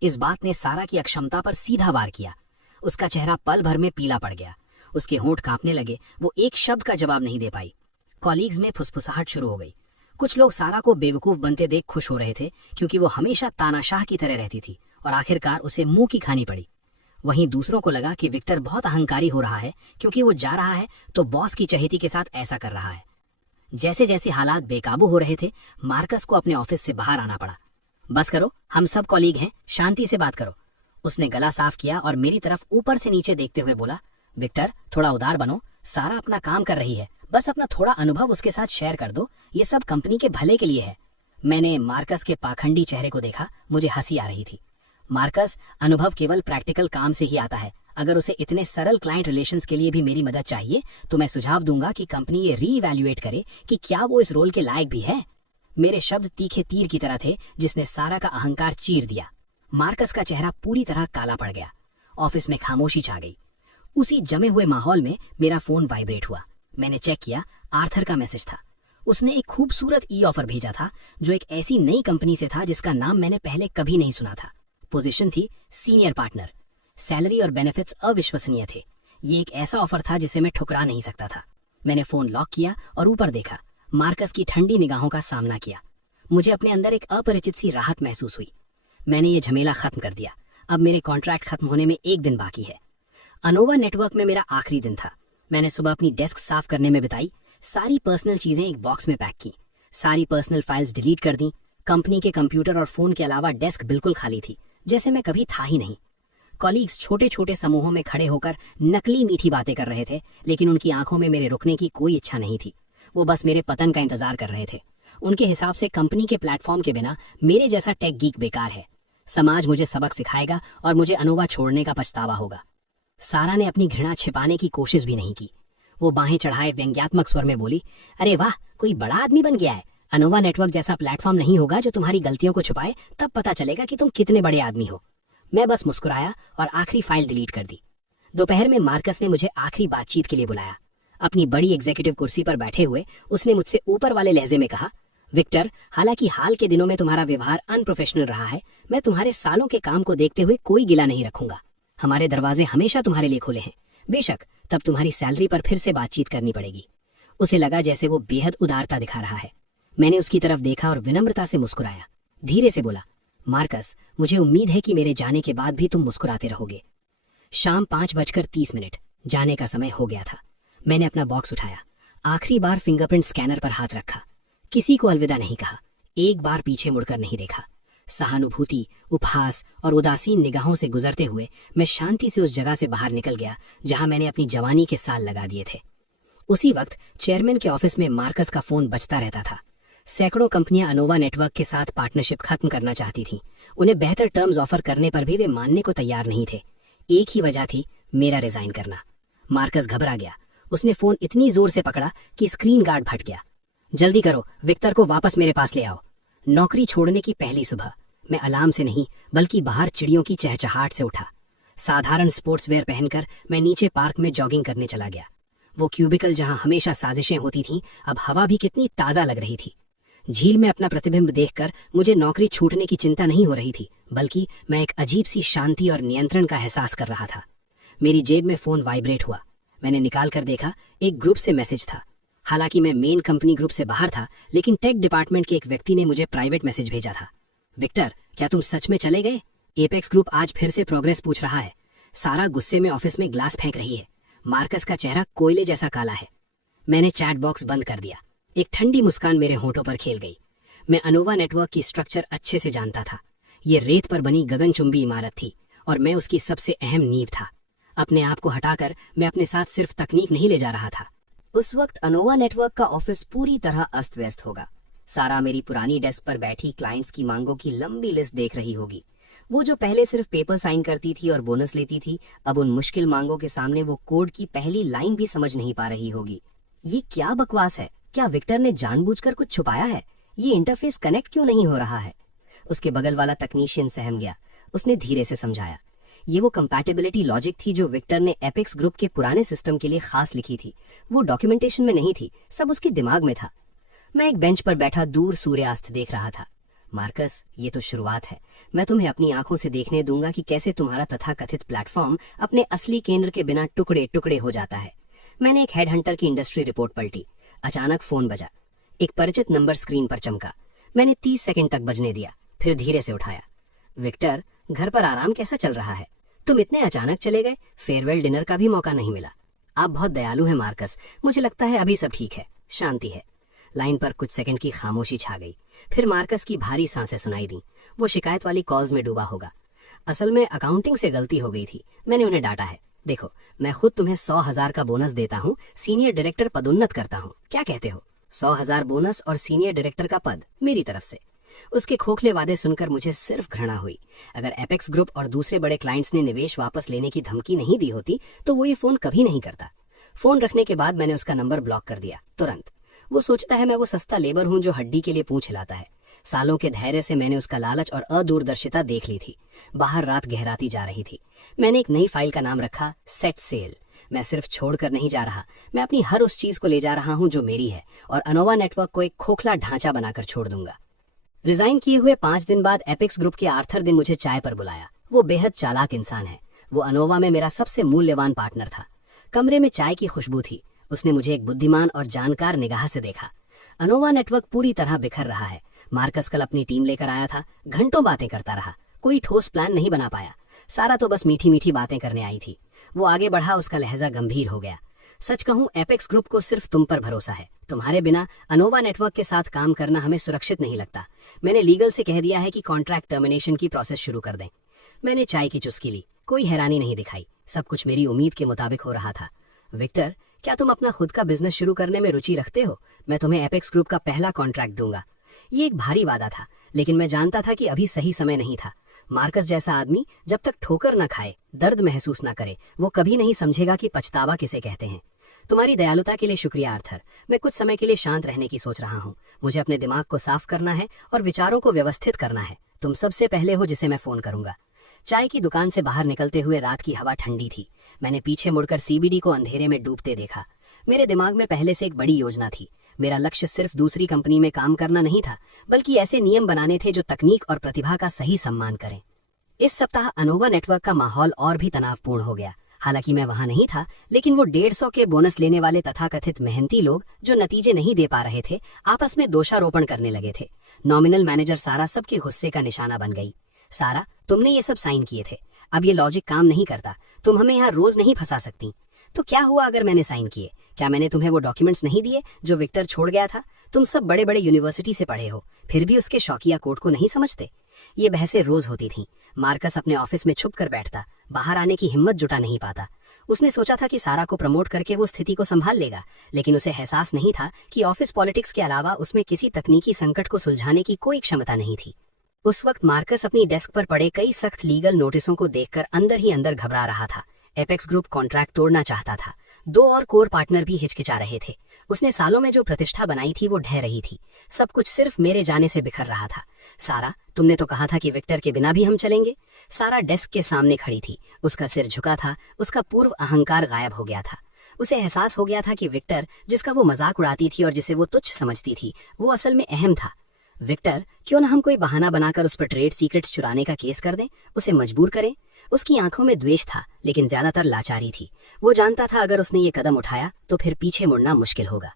इस बात ने सारा की अक्षमता पर सीधा वार किया। उसका चेहरा पल भर में पीला पड़ गया। उसके होंठ कांपने लगे। वो एक शब्द का जवाब नहीं दे पाई। कॉलीग्स में फुसफुसाहट शुरू हो गई। कुछ लोग सारा को बेवकूफ बनते देख खुश हो रहे थे, क्योंकि वो हमेशा तानाशाह की तरह रहती थी और आखिरकार उसे मुंह की खानी पड़ी। वहीं दूसरों को लगा कि विक्टर बहुत अहंकारी हो रहा है, क्योंकि वो जा रहा है तो बॉस की चहेती के साथ ऐसा कर रहा है। जैसे जैसे हालात बेकाबू हो रहे थे, मार्कस को अपने ऑफिस से बाहर आना पड़ा। बस करो, हम सब कॉलीग हैं, शांति से बात करो। उसने गला साफ किया और मेरी तरफ ऊपर से नीचे देखते हुए बोला, विक्टर, थोड़ा उदार बनो। सारा अपना काम कर रही है, बस अपना थोड़ा अनुभव उसके साथ शेयर कर दो। ये सब कंपनी के भले के लिए है। मैंने मार्कस के पाखंडी चेहरे को देखा। मुझे हंसी आ रही थी। मार्कस, अनुभव केवल प्रैक्टिकल काम से ही आता है। अगर उसे इतने सरल क्लाइंट रिलेशंस के लिए भी मेरी मदद चाहिए तो मैं सुझाव दूंगा कि कंपनी ये रीइवैल्यूएट करे कि क्या वो इस रोल के लायक भी है। मेरे शब्द तीखे तीर की तरह थे जिसने सारा का अहंकार चीर दिया। मार्कस का चेहरा पूरी तरह काला पड़ गया। ऑफिस में खामोशी छा गई। उसी जमे हुए माहौल में मेरा फोन वाइब्रेट हुआ। मैंने चेक किया, आर्थर का मैसेज था। उसने एक खूबसूरत ई ऑफर भेजा था जो एक ऐसी नई कंपनी से था जिसका नाम मैंने पहले कभी नहीं सुना था। पोजीशन थी सीनियर पार्टनर। सैलरी और बेनिफिट्स अविश्वसनीय थे। ये एक ऐसा ऑफर था जिसे मैं ठुकरा नहीं सकता था। मैंने फोन लॉक किया और ऊपर देखा। मार्कस की ठंडी निगाहों का सामना किया। मुझे अपने अंदर एक अपरिचित सी राहत महसूस हुई। मैंने ये झमेला खत्म कर दिया। अब मेरे कॉन्ट्रैक्ट खत्म होने में 1 दिन बाकी है। अनोवा नेटवर्क में मेरा आखिरी दिन था। मैंने सुबह अपनी डेस्क साफ करने में बिताई। सारी पर्सनल चीजें एक बॉक्स में पैक की। सारी पर्सनल फाइल्स डिलीट कर दी। कंपनी के कंप्यूटर और फोन के अलावा डेस्क बिल्कुल खाली थी, जैसे मैं कभी था ही नहीं। कॉलीग्स छोटे छोटे समूहों में खड़े होकर नकली मीठी बातें कर रहे थे, लेकिन उनकी आंखों में मेरे रुकने की कोई इच्छा नहीं थी। वो बस मेरे पतन का इंतजार कर रहे थे। उनके हिसाब से कंपनी के प्लेटफॉर्म के बिना मेरे जैसा टेक गीक बेकार है। समाज मुझे सबक सिखाएगा और मुझे अनोवा छोड़ने का पछतावा होगा। सारा ने अपनी घृणा छिपाने की कोशिश भी नहीं की। वो बाहें चढ़ाए व्यंग्यात्मक स्वर में बोली, अरे वाह, कोई बड़ा आदमी बन गया है। अनोवा नेटवर्क जैसा प्लेटफॉर्म नहीं होगा जो तुम्हारी गलतियों को छुपाए, तब पता चलेगा कि तुम कितने बड़े आदमी हो। मैं बस मुस्कुराया और आखिरी फाइल डिलीट कर दी। दोपहर में मार्कस ने मुझे आखिरी बातचीत के लिए बुलाया। अपनी बड़ी एग्जीक्यूटिव कुर्सी पर बैठे हुए उसने मुझसे ऊपर वाले लहजे में कहा, विक्टर, हालांकि हाल के दिनों में तुम्हारा व्यवहार अनप्रोफेशनल रहा है, मैं तुम्हारे सालों के काम को देखते हुए कोई गिला नहीं रखूंगा। हमारे दरवाजे हमेशा तुम्हारे लिए खुले हैं। बेशक तब तुम्हारी सैलरी पर फिर से बातचीत करनी पड़ेगी। उसे लगा जैसे वो बेहद उदारता दिखा रहा है। मैंने उसकी तरफ देखा और विनम्रता से मुस्कुराया। धीरे से बोला, मार्कस, मुझे उम्मीद है कि मेरे जाने के बाद भी तुम मुस्कुराते रहोगे। शाम 5:30 जाने का समय हो गया था। मैंने अपना बॉक्स उठाया। आखिरी बार फिंगरप्रिंट स्कैनर पर हाथ रखा। किसी को अलविदा नहीं कहा। एक बार पीछे मुड़कर नहीं देखा। सहानुभूति, उपहास और उदासीन निगाहों से गुजरते हुए मैं शांति से उस जगह से बाहर निकल गया जहां मैंने अपनी जवानी के साल लगा दिए थे। उसी वक्त चेयरमैन के ऑफिस में मार्कस का फोन बजता रहता था। सैकड़ों कंपनियां अनोवा नेटवर्क के साथ पार्टनरशिप खत्म करना चाहती थीं। उन्हें बेहतर टर्म्स ऑफर करने पर भी वे मानने को तैयार नहीं थे। एक ही वजह थी, मेरा रिजाइन करना। मार्कस घबरा गया। उसने फोन इतनी जोर से पकड़ा कि स्क्रीन गार्ड फट गया। जल्दी करो, विक्टर को वापस मेरे पास ले आओ। नौकरी छोड़ने की पहली सुबह मैं अलार्म से नहीं बल्कि बाहर चिड़ियों की चहचहाट से उठा। साधारण स्पोर्ट्स वेयर पहनकर मैं नीचे पार्क में जॉगिंग करने चला गया। वो क्यूबिकल जहां हमेशा साजिशें होती थीं, अब हवा भी कितनी ताजा लग रही थी। झील में अपना प्रतिबिंब देखकर मुझे नौकरी छूटने की चिंता नहीं हो रही थी, बल्कि मैं एक अजीब सी शांति और नियंत्रण का एहसास कर रहा था। मेरी जेब में फोन वाइब्रेट हुआ। मैंने निकाल कर देखा, एक ग्रुप से मैसेज था। हालांकि मैं मेन कंपनी ग्रुप से बाहर था, लेकिन टेक डिपार्टमेंट के एक व्यक्ति ने मुझे प्राइवेट मैसेज भेजा था। विक्टर, क्या तुम सच में चले गए? एपेक्स ग्रुप आज फिर से प्रोग्रेस पूछ रहा है। सारा गुस्से में ऑफिस में ग्लास फेंक रही है। मार्कस का चेहरा कोयले जैसा काला है। मैंने चैट बॉक्स बंद कर दिया। एक ठंडी मुस्कान मेरे होठों पर खेल गई। मैं अनोवा नेटवर्क की स्ट्रक्चर अच्छे से जानता था। ये रेत पर बनी गगनचुंबी इमारत थी और मैं उसकी सबसे अहम नींव था। अपने आप को हटाकर मैं अपने साथ सिर्फ तकनीक नहीं ले जा रहा था। उस वक्त अनोवा नेटवर्क का ऑफिस पूरी तरह अस्त व्यस्त होगा। सारा मेरी पुरानी डेस्क पर बैठी क्लाइंट्स की मांगों की लंबी लिस्ट देख रही होगी। वो जो पहले सिर्फ पेपर साइन करती थी और बोनस लेती थी, अब उन मुश्किल मांगों के सामने वो कोड की पहली लाइन भी समझ नहीं पा रही होगी। ये क्या बकवास है? क्या विक्टर ने जानबूझकर कुछ छुपाया है? ये इंटरफेस कनेक्ट क्यों नहीं हो रहा है? उसके बगल वाला तकनीशियन सहम गया। उसने धीरे से समझाया, ये वो कंपैटिबिलिटी लॉजिक थी जो विक्टर ने एपेक्स ग्रुप के पुराने सिस्टम के लिए खास लिखी थी। वो डॉक्यूमेंटेशन में नहीं थी, सब उसके दिमाग में था। मैं एक बेंच पर बैठा दूर सूर्यास्त देख रहा था। मार्कस, ये तो शुरुआत है। मैं तुम्हें अपनी आंखों से देखने दूंगा कि कैसे तुम्हारा तथाकथित प्लेटफॉर्म अपने असली केंद्र के बिना टुकड़े टुकड़े हो जाता है। मैंने एक हेडहंटर की इंडस्ट्री रिपोर्ट पलटी। अचानक फोन बजा। एक परिचित नंबर स्क्रीन पर चमका। मैंने 30 सेकंड तक बजने दिया, फिर धीरे से उठाया। विक्टर, घर पर आराम कैसा चल रहा है? तुम इतने अचानक चले गए, फेयरवेल डिनर का भी मौका नहीं मिला। आप बहुत दयालु हैं मार्कस, मुझे लगता है अभी सब ठीक है, शांति है। लाइन पर कुछ सेकंड की खामोशी छा गई। फिर मार्कस की भारी सांसें सुनाई दी। वो शिकायत वाली कॉल्स में डूबा होगा। असल में अकाउंटिंग से गलती हो गई थी, मैंने उन्हें डांटा है। देखो, मैं खुद तुम्हें 100,000 का बोनस देता हूँ, सीनियर डायरेक्टर पदोन्नत करता हूँ। क्या कहते हो? 100,000 बोनस और सीनियर डायरेक्टर का पद मेरी तरफ से। उसके खोखले वादे सुनकर मुझे सिर्फ घृणा हुई। अगर एपेक्स ग्रुप और दूसरे बड़े क्लाइंट्स ने निवेश वापस लेने की धमकी नहीं दी होती तो वो ये फोन कभी नहीं करता। फोन रखने के बाद मैंने उसका नंबर ब्लॉक कर दिया तुरंत। वो सोचता है मैं वो सस्ता लेबर हूं जो हड्डी के लिए पूंछ हिलाता है। सालों के धैर्य से मैंने उसका लालच और अदूरदर्शिता देख ली थी। बाहर रात गहराती जा रही थी। मैंने एक नई फाइल का नाम रखा सेट सेल। मैं सिर्फ छोड़कर नहीं जा रहा, मैं अपनी हर उस चीज को ले जा रहा हूं जो मेरी है और अनोवा नेटवर्क को एक खोखला ढांचा बनाकर छोड़ दूंगा। रिजाइन किए हुए 5 दिन बाद एपेक्स ग्रुप के आर्थर ने मुझे चाय पर बुलाया। वो बेहद चालाक इंसान है। वो अनोवा में मेरा सबसे मूल्यवान पार्टनर था। कमरे में चाय की खुशबू थी। उसने मुझे एक बुद्धिमान और जानकार निगाह से देखा। अनोवा नेटवर्क पूरी तरह बिखर रहा है। मार्कस कल अपनी टीम लेकर आया था। घंटों बातें करता रहा, कोई ठोस प्लान नहीं बना पाया। सारा तो बस मीठी मीठी बातें करने आई थी। वो आगे बढ़ा, उसका लहजा गंभीर हो गया। सच कहूं, एपेक्स ग्रुप को सिर्फ तुम पर भरोसा है। तुम्हारे बिना अनोवा नेटवर्क के साथ काम करना हमें सुरक्षित नहीं लगता। मैंने लीगल से कह दिया है कि कॉन्ट्रैक्ट टर्मिनेशन की प्रोसेस शुरू कर दें। मैंने चाय की चुस्की ली। कोई हैरानी नहीं दिखाई। सब कुछ मेरी उम्मीद के मुताबिक हो रहा था। विक्टर, क्या तुम अपना खुद का बिजनेस शुरू करने में रुचि रखते हो? मैं तुम्हें एपेक्स ग्रुप का पहला कॉन्ट्रैक्ट दूंगा। ये एक भारी वादा था, लेकिन मैं जानता था कि अभी सही समय नहीं था। मार्कस जैसा आदमी जब तक ठोकर न खाए, दर्द महसूस न करे, वो कभी नहीं समझेगा कि पछतावा किसे कहते हैं। तुम्हारी दयालुता के लिए शुक्रिया आर्थर। मैं कुछ समय के लिए शांत रहने की सोच रहा हूँ। मुझे अपने दिमाग को साफ करना है और विचारों को व्यवस्थित करना है। तुम सबसे पहले हो जिसे मैं फोन करूंगा। चाय की दुकान से बाहर निकलते हुए रात की हवा ठंडी थी। मैंने पीछे मुड़कर सीबीडी को अंधेरे में डूबते देखा। मेरे दिमाग में पहले से एक बड़ी योजना थी। मेरा लक्ष्य सिर्फ दूसरी कंपनी में काम करना नहीं था, बल्कि ऐसे नियम बनाने थे जो तकनीक और प्रतिभा का सही सम्मान करें। इस सप्ताह अनोवा नेटवर्क का माहौल और भी तनावपूर्ण हो गया। हालांकि मैं वहां नहीं था, लेकिन वो 150 के बोनस लेने वाले तथाकथित मेहनती लोग जो नतीजे नहीं दे पा रहे थे, आपस में दोषारोपण करने लगे थे। नॉमिनल मैनेजर सारा सबके गुस्से का निशाना बन गई। सारा, तुमने ये सब साइन किए थे। अब ये लॉजिक काम नहीं करता। तुम हमें यहाँ रोज नहीं फंसा सकती। तो क्या हुआ अगर मैंने साइन किए? क्या मैंने तुम्हें वो डॉक्यूमेंट्स नहीं दिए जो विक्टर छोड़ गया था? तुम सब बड़े बड़े यूनिवर्सिटी से पढ़े हो, फिर भी उसके शौकिया कोड को नहीं समझते। ये बहसें रोज होती थीं। मार्कस अपने ऑफिस में छुप कर बैठता, बाहर आने की हिम्मत जुटा नहीं पाता। उसने सोचा था कि सारा को प्रमोट करके वो स्थिति को संभाल लेगा, लेकिन उसे एहसास नहीं था कि ऑफिस पॉलिटिक्स के अलावा उसमें किसी तकनीकी संकट को सुलझाने की कोई क्षमता नहीं थी। उस वक्त मार्कस अपनी डेस्क पर पड़े कई सख्त लीगल नोटिसों को देखकर अंदर ही अंदर घबरा रहा था। एपेक्स ग्रुप कॉन्ट्रैक्ट तोड़ना चाहता था। 2 और कोर पार्टनर भी हिचकिचा रहे थे। उसने सालों में जो प्रतिष्ठा बनाई थी वो ढह रही थी। सब कुछ सिर्फ मेरे जाने से बिखर रहा था। सारा, तुमने तो कहा था कि विक्टर के बिना भी हम चलेंगे। सारा डेस्क के सामने खड़ी थी। उसका सिर झुका था। उसका पूर्व अहंकार गायब हो गया था। उसे एहसास हो गया था कि विक्टर, जिसका वो मजाक उड़ाती थी और जिसे वो तुच्छ समझती थी, वो असल में अहम था। विक्टर, क्यों न हम कोई बहाना बनाकर उस पर ट्रेड सीक्रेट्स चुराने का केस कर दें, उसे मजबूर करें। उसकी आंखों में द्वेष था, लेकिन ज्यादातर लाचारी थी। वो जानता था अगर उसने ये कदम उठाया तो फिर पीछे मुड़ना मुश्किल होगा।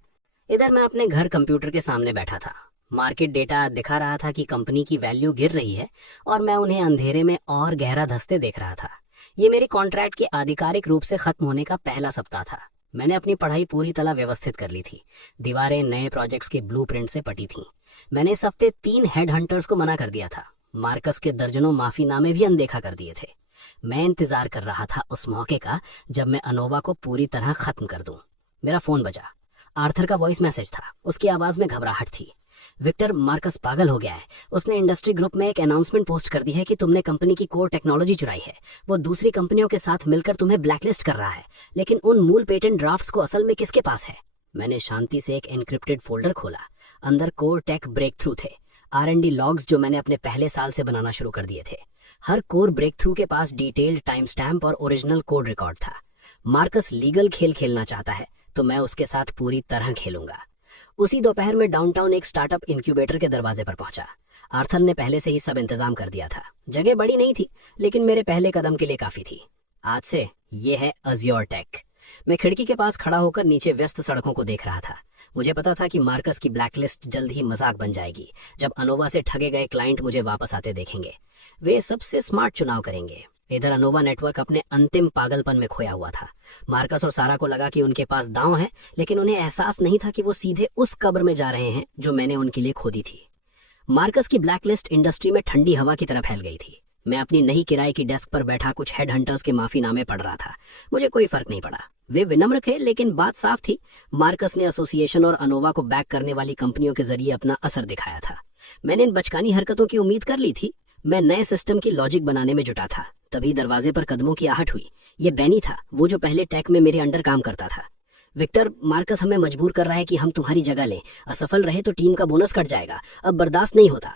इधर मैं अपने घर कंप्यूटर के सामने बैठा था। मार्केट डेटा दिखा रहा था कि कंपनी की वैल्यू गिर रही है और मैं उन्हें अंधेरे में और गहरा धंसते देख रहा था। ये मेरे कॉन्ट्रैक्ट के आधिकारिक रूप से खत्म होने का पहला सप्ताह था। मैंने अपनी पढ़ाई पूरी तरह व्यवस्थित कर ली थी। दीवारें नए प्रोजेक्ट्स के ब्लूप्रिंट से पटी थीं। मैंने इस हफ्ते 3 हेड हंटर्स को मना कर दिया था। मार्कस के दर्जनों माफीनामे भी अनदेखा कर दिए थे। मैं इंतजार कर रहा था उस मौके का जब मैं अनोवा को पूरी तरह खत्म कर दूं। मेरा फोन बजा। आर्थर का वॉइस मैसेज था। उसकी आवाज में घबराहट थी। विक्टर, मार्कस पागल हो गया है। उसने इंडस्ट्री ग्रुप में एक अनाउंसमेंट पोस्ट कर दी है कि तुमने कंपनी की कोर टेक्नोलॉजी चुराई है। वो दूसरी कंपनियों के साथ मिलकर तुम्हें ब्लैकलिस्ट कर रहा है, लेकिन उन मूल पेटेंट ड्राफ्ट्स को असल में किसके पास है? मैंने शांति से एक एनक्रिप्टेड फोल्डर खोला। अंदर कोर टेक ब्रेक थ्रू थे, R&D लॉग्स जो मैंने अपने पहले साल से बनाना शुरू कर दिए थे। हर कोर ब्रेक थ्रू के पास डिटेल्ड टाइम स्टैम्प और ओरिजिनल कोड रिकॉर्ड था। मार्कस लीगल खेल खेलना चाहता है तो मैं उसके साथ पूरी तरह खेलूंगा। उसी दोपहर में डाउनटाउन एक स्टार्टअप इंक्यूबेटर के दरवाजे पर पहुंचा। आर्थर ने पहले से ही सब इंतजाम कर दिया था। जगह बड़ी नहीं थी, लेकिन मेरे पहले कदम के लिए काफी थी। आज से ये है अज्योर टेक। मैं खिड़की के पास खड़ा होकर नीचे व्यस्त सड़कों को देख रहा था। मुझे पता था कि मार्कस की ब्लैकलिस्ट जल्द ही मजाक बन जाएगी। जब अनोवा से ठगे गए क्लाइंट मुझे वापस आते देखेंगे, वे सबसे स्मार्ट चुनाव करेंगे। इधर अनोवा नेटवर्क अपने अंतिम पागलपन में खोया हुआ था। मार्कस और सारा को लगा कि उनके पास दांव है, लेकिन उन्हें एहसास नहीं था कि वो सीधे उस कब्र में जा रहे हैं जो मैंने उनके लिए खोदी थी। मार्कस की ब्लैकलिस्ट इंडस्ट्री में ठंडी हवा की तरह फैल गई थी। मैं अपनी नई किराए की डेस्क पर बैठा कुछ हेड हंटर्स के माफीनामे पढ़ रहा था। मुझे कोई फर्क नहीं पड़ा। वे विनम्र थे, लेकिन बात साफ थी। मार्कस ने एसोसिएशन और अनोवा को बैक करने वाली कंपनियों के जरिए अपना असर दिखाया था। मैंने इन बचकानी हरकतों की उम्मीद कर ली थी। मैं नए सिस्टम की लॉजिक बनाने में जुटा था, तभी दरवाजे पर कदमों की आहट हुई। ये बेनी था, वो जो पहले टेक में मेरे अंडर काम करता था। विक्टर, मार्कस हमें मजबूर कर रहा है कि हम तुम्हारी जगह लें। असफल रहे तो टीम का बोनस कट जाएगा। अब बर्दाश्त नहीं होता।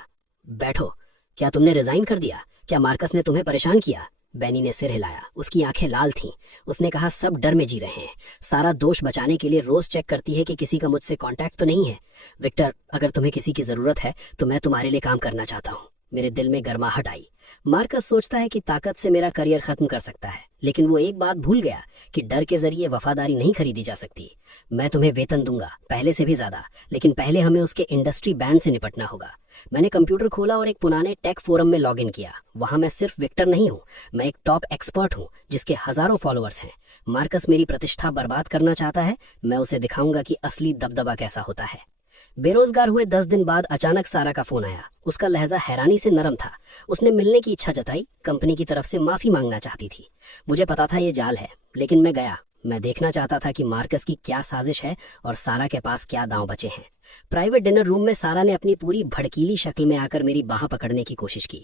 बैठो। क्या तुमने रिजाइन कर दिया? क्या मार्कस ने तुम्हें परेशान किया? बेनी ने सिर हिलाया। उसकी आंखें लाल थीं। उसने कहा, सब डर में जी रहे हैं। सारा दोष बचाने के लिए रोज चेक करती है कि किसी का मुझसे कांटेक्ट तो नहीं है। विक्टर, अगर तुम्हें किसी की जरूरत है तो मैं तुम्हारे लिए काम करना चाहता हूँ। मेरे दिल में गर्माहट आई। मार्कस सोचता है कि ताकत से मेरा करियर खत्म कर सकता है, लेकिन वो एक बात भूल गया कि डर के जरिए वफादारी नहीं खरीदी जा सकती। मैं तुम्हें वेतन दूंगा, पहले से भी ज्यादा, लेकिन पहले हमें उसके इंडस्ट्री बैन से निपटना होगा। मैंने कंप्यूटर खोला और एक पुराने टेक फोरम में लॉगिन किया। वहां मैं सिर्फ विक्टर नहीं हूँ, मैं एक टॉप एक्सपर्ट हूँ जिसके हजारों फॉलोअर्स हैं। मार्कस मेरी प्रतिष्ठा बर्बाद करना चाहता है। मैं उसे दिखाऊंगा कि असली दबदबा कैसा होता है। बेरोजगार हुए 10 दिन बाद अचानक सारा का फोन आया। उसका लहजा हैरानी से नरम था। उसने मिलने की इच्छा जताई, कंपनी की तरफ से माफी मांगना चाहती थी। मुझे पता था ये जाल है, लेकिन मैं गया। मैं देखना चाहता था कि मार्कस की क्या साजिश है और सारा के पास क्या दांव बचे हैं। प्राइवेट डिनर रूम में सारा ने अपनी पूरी भड़कीली शक्ल में आकर मेरी बाह पकड़ने की कोशिश की।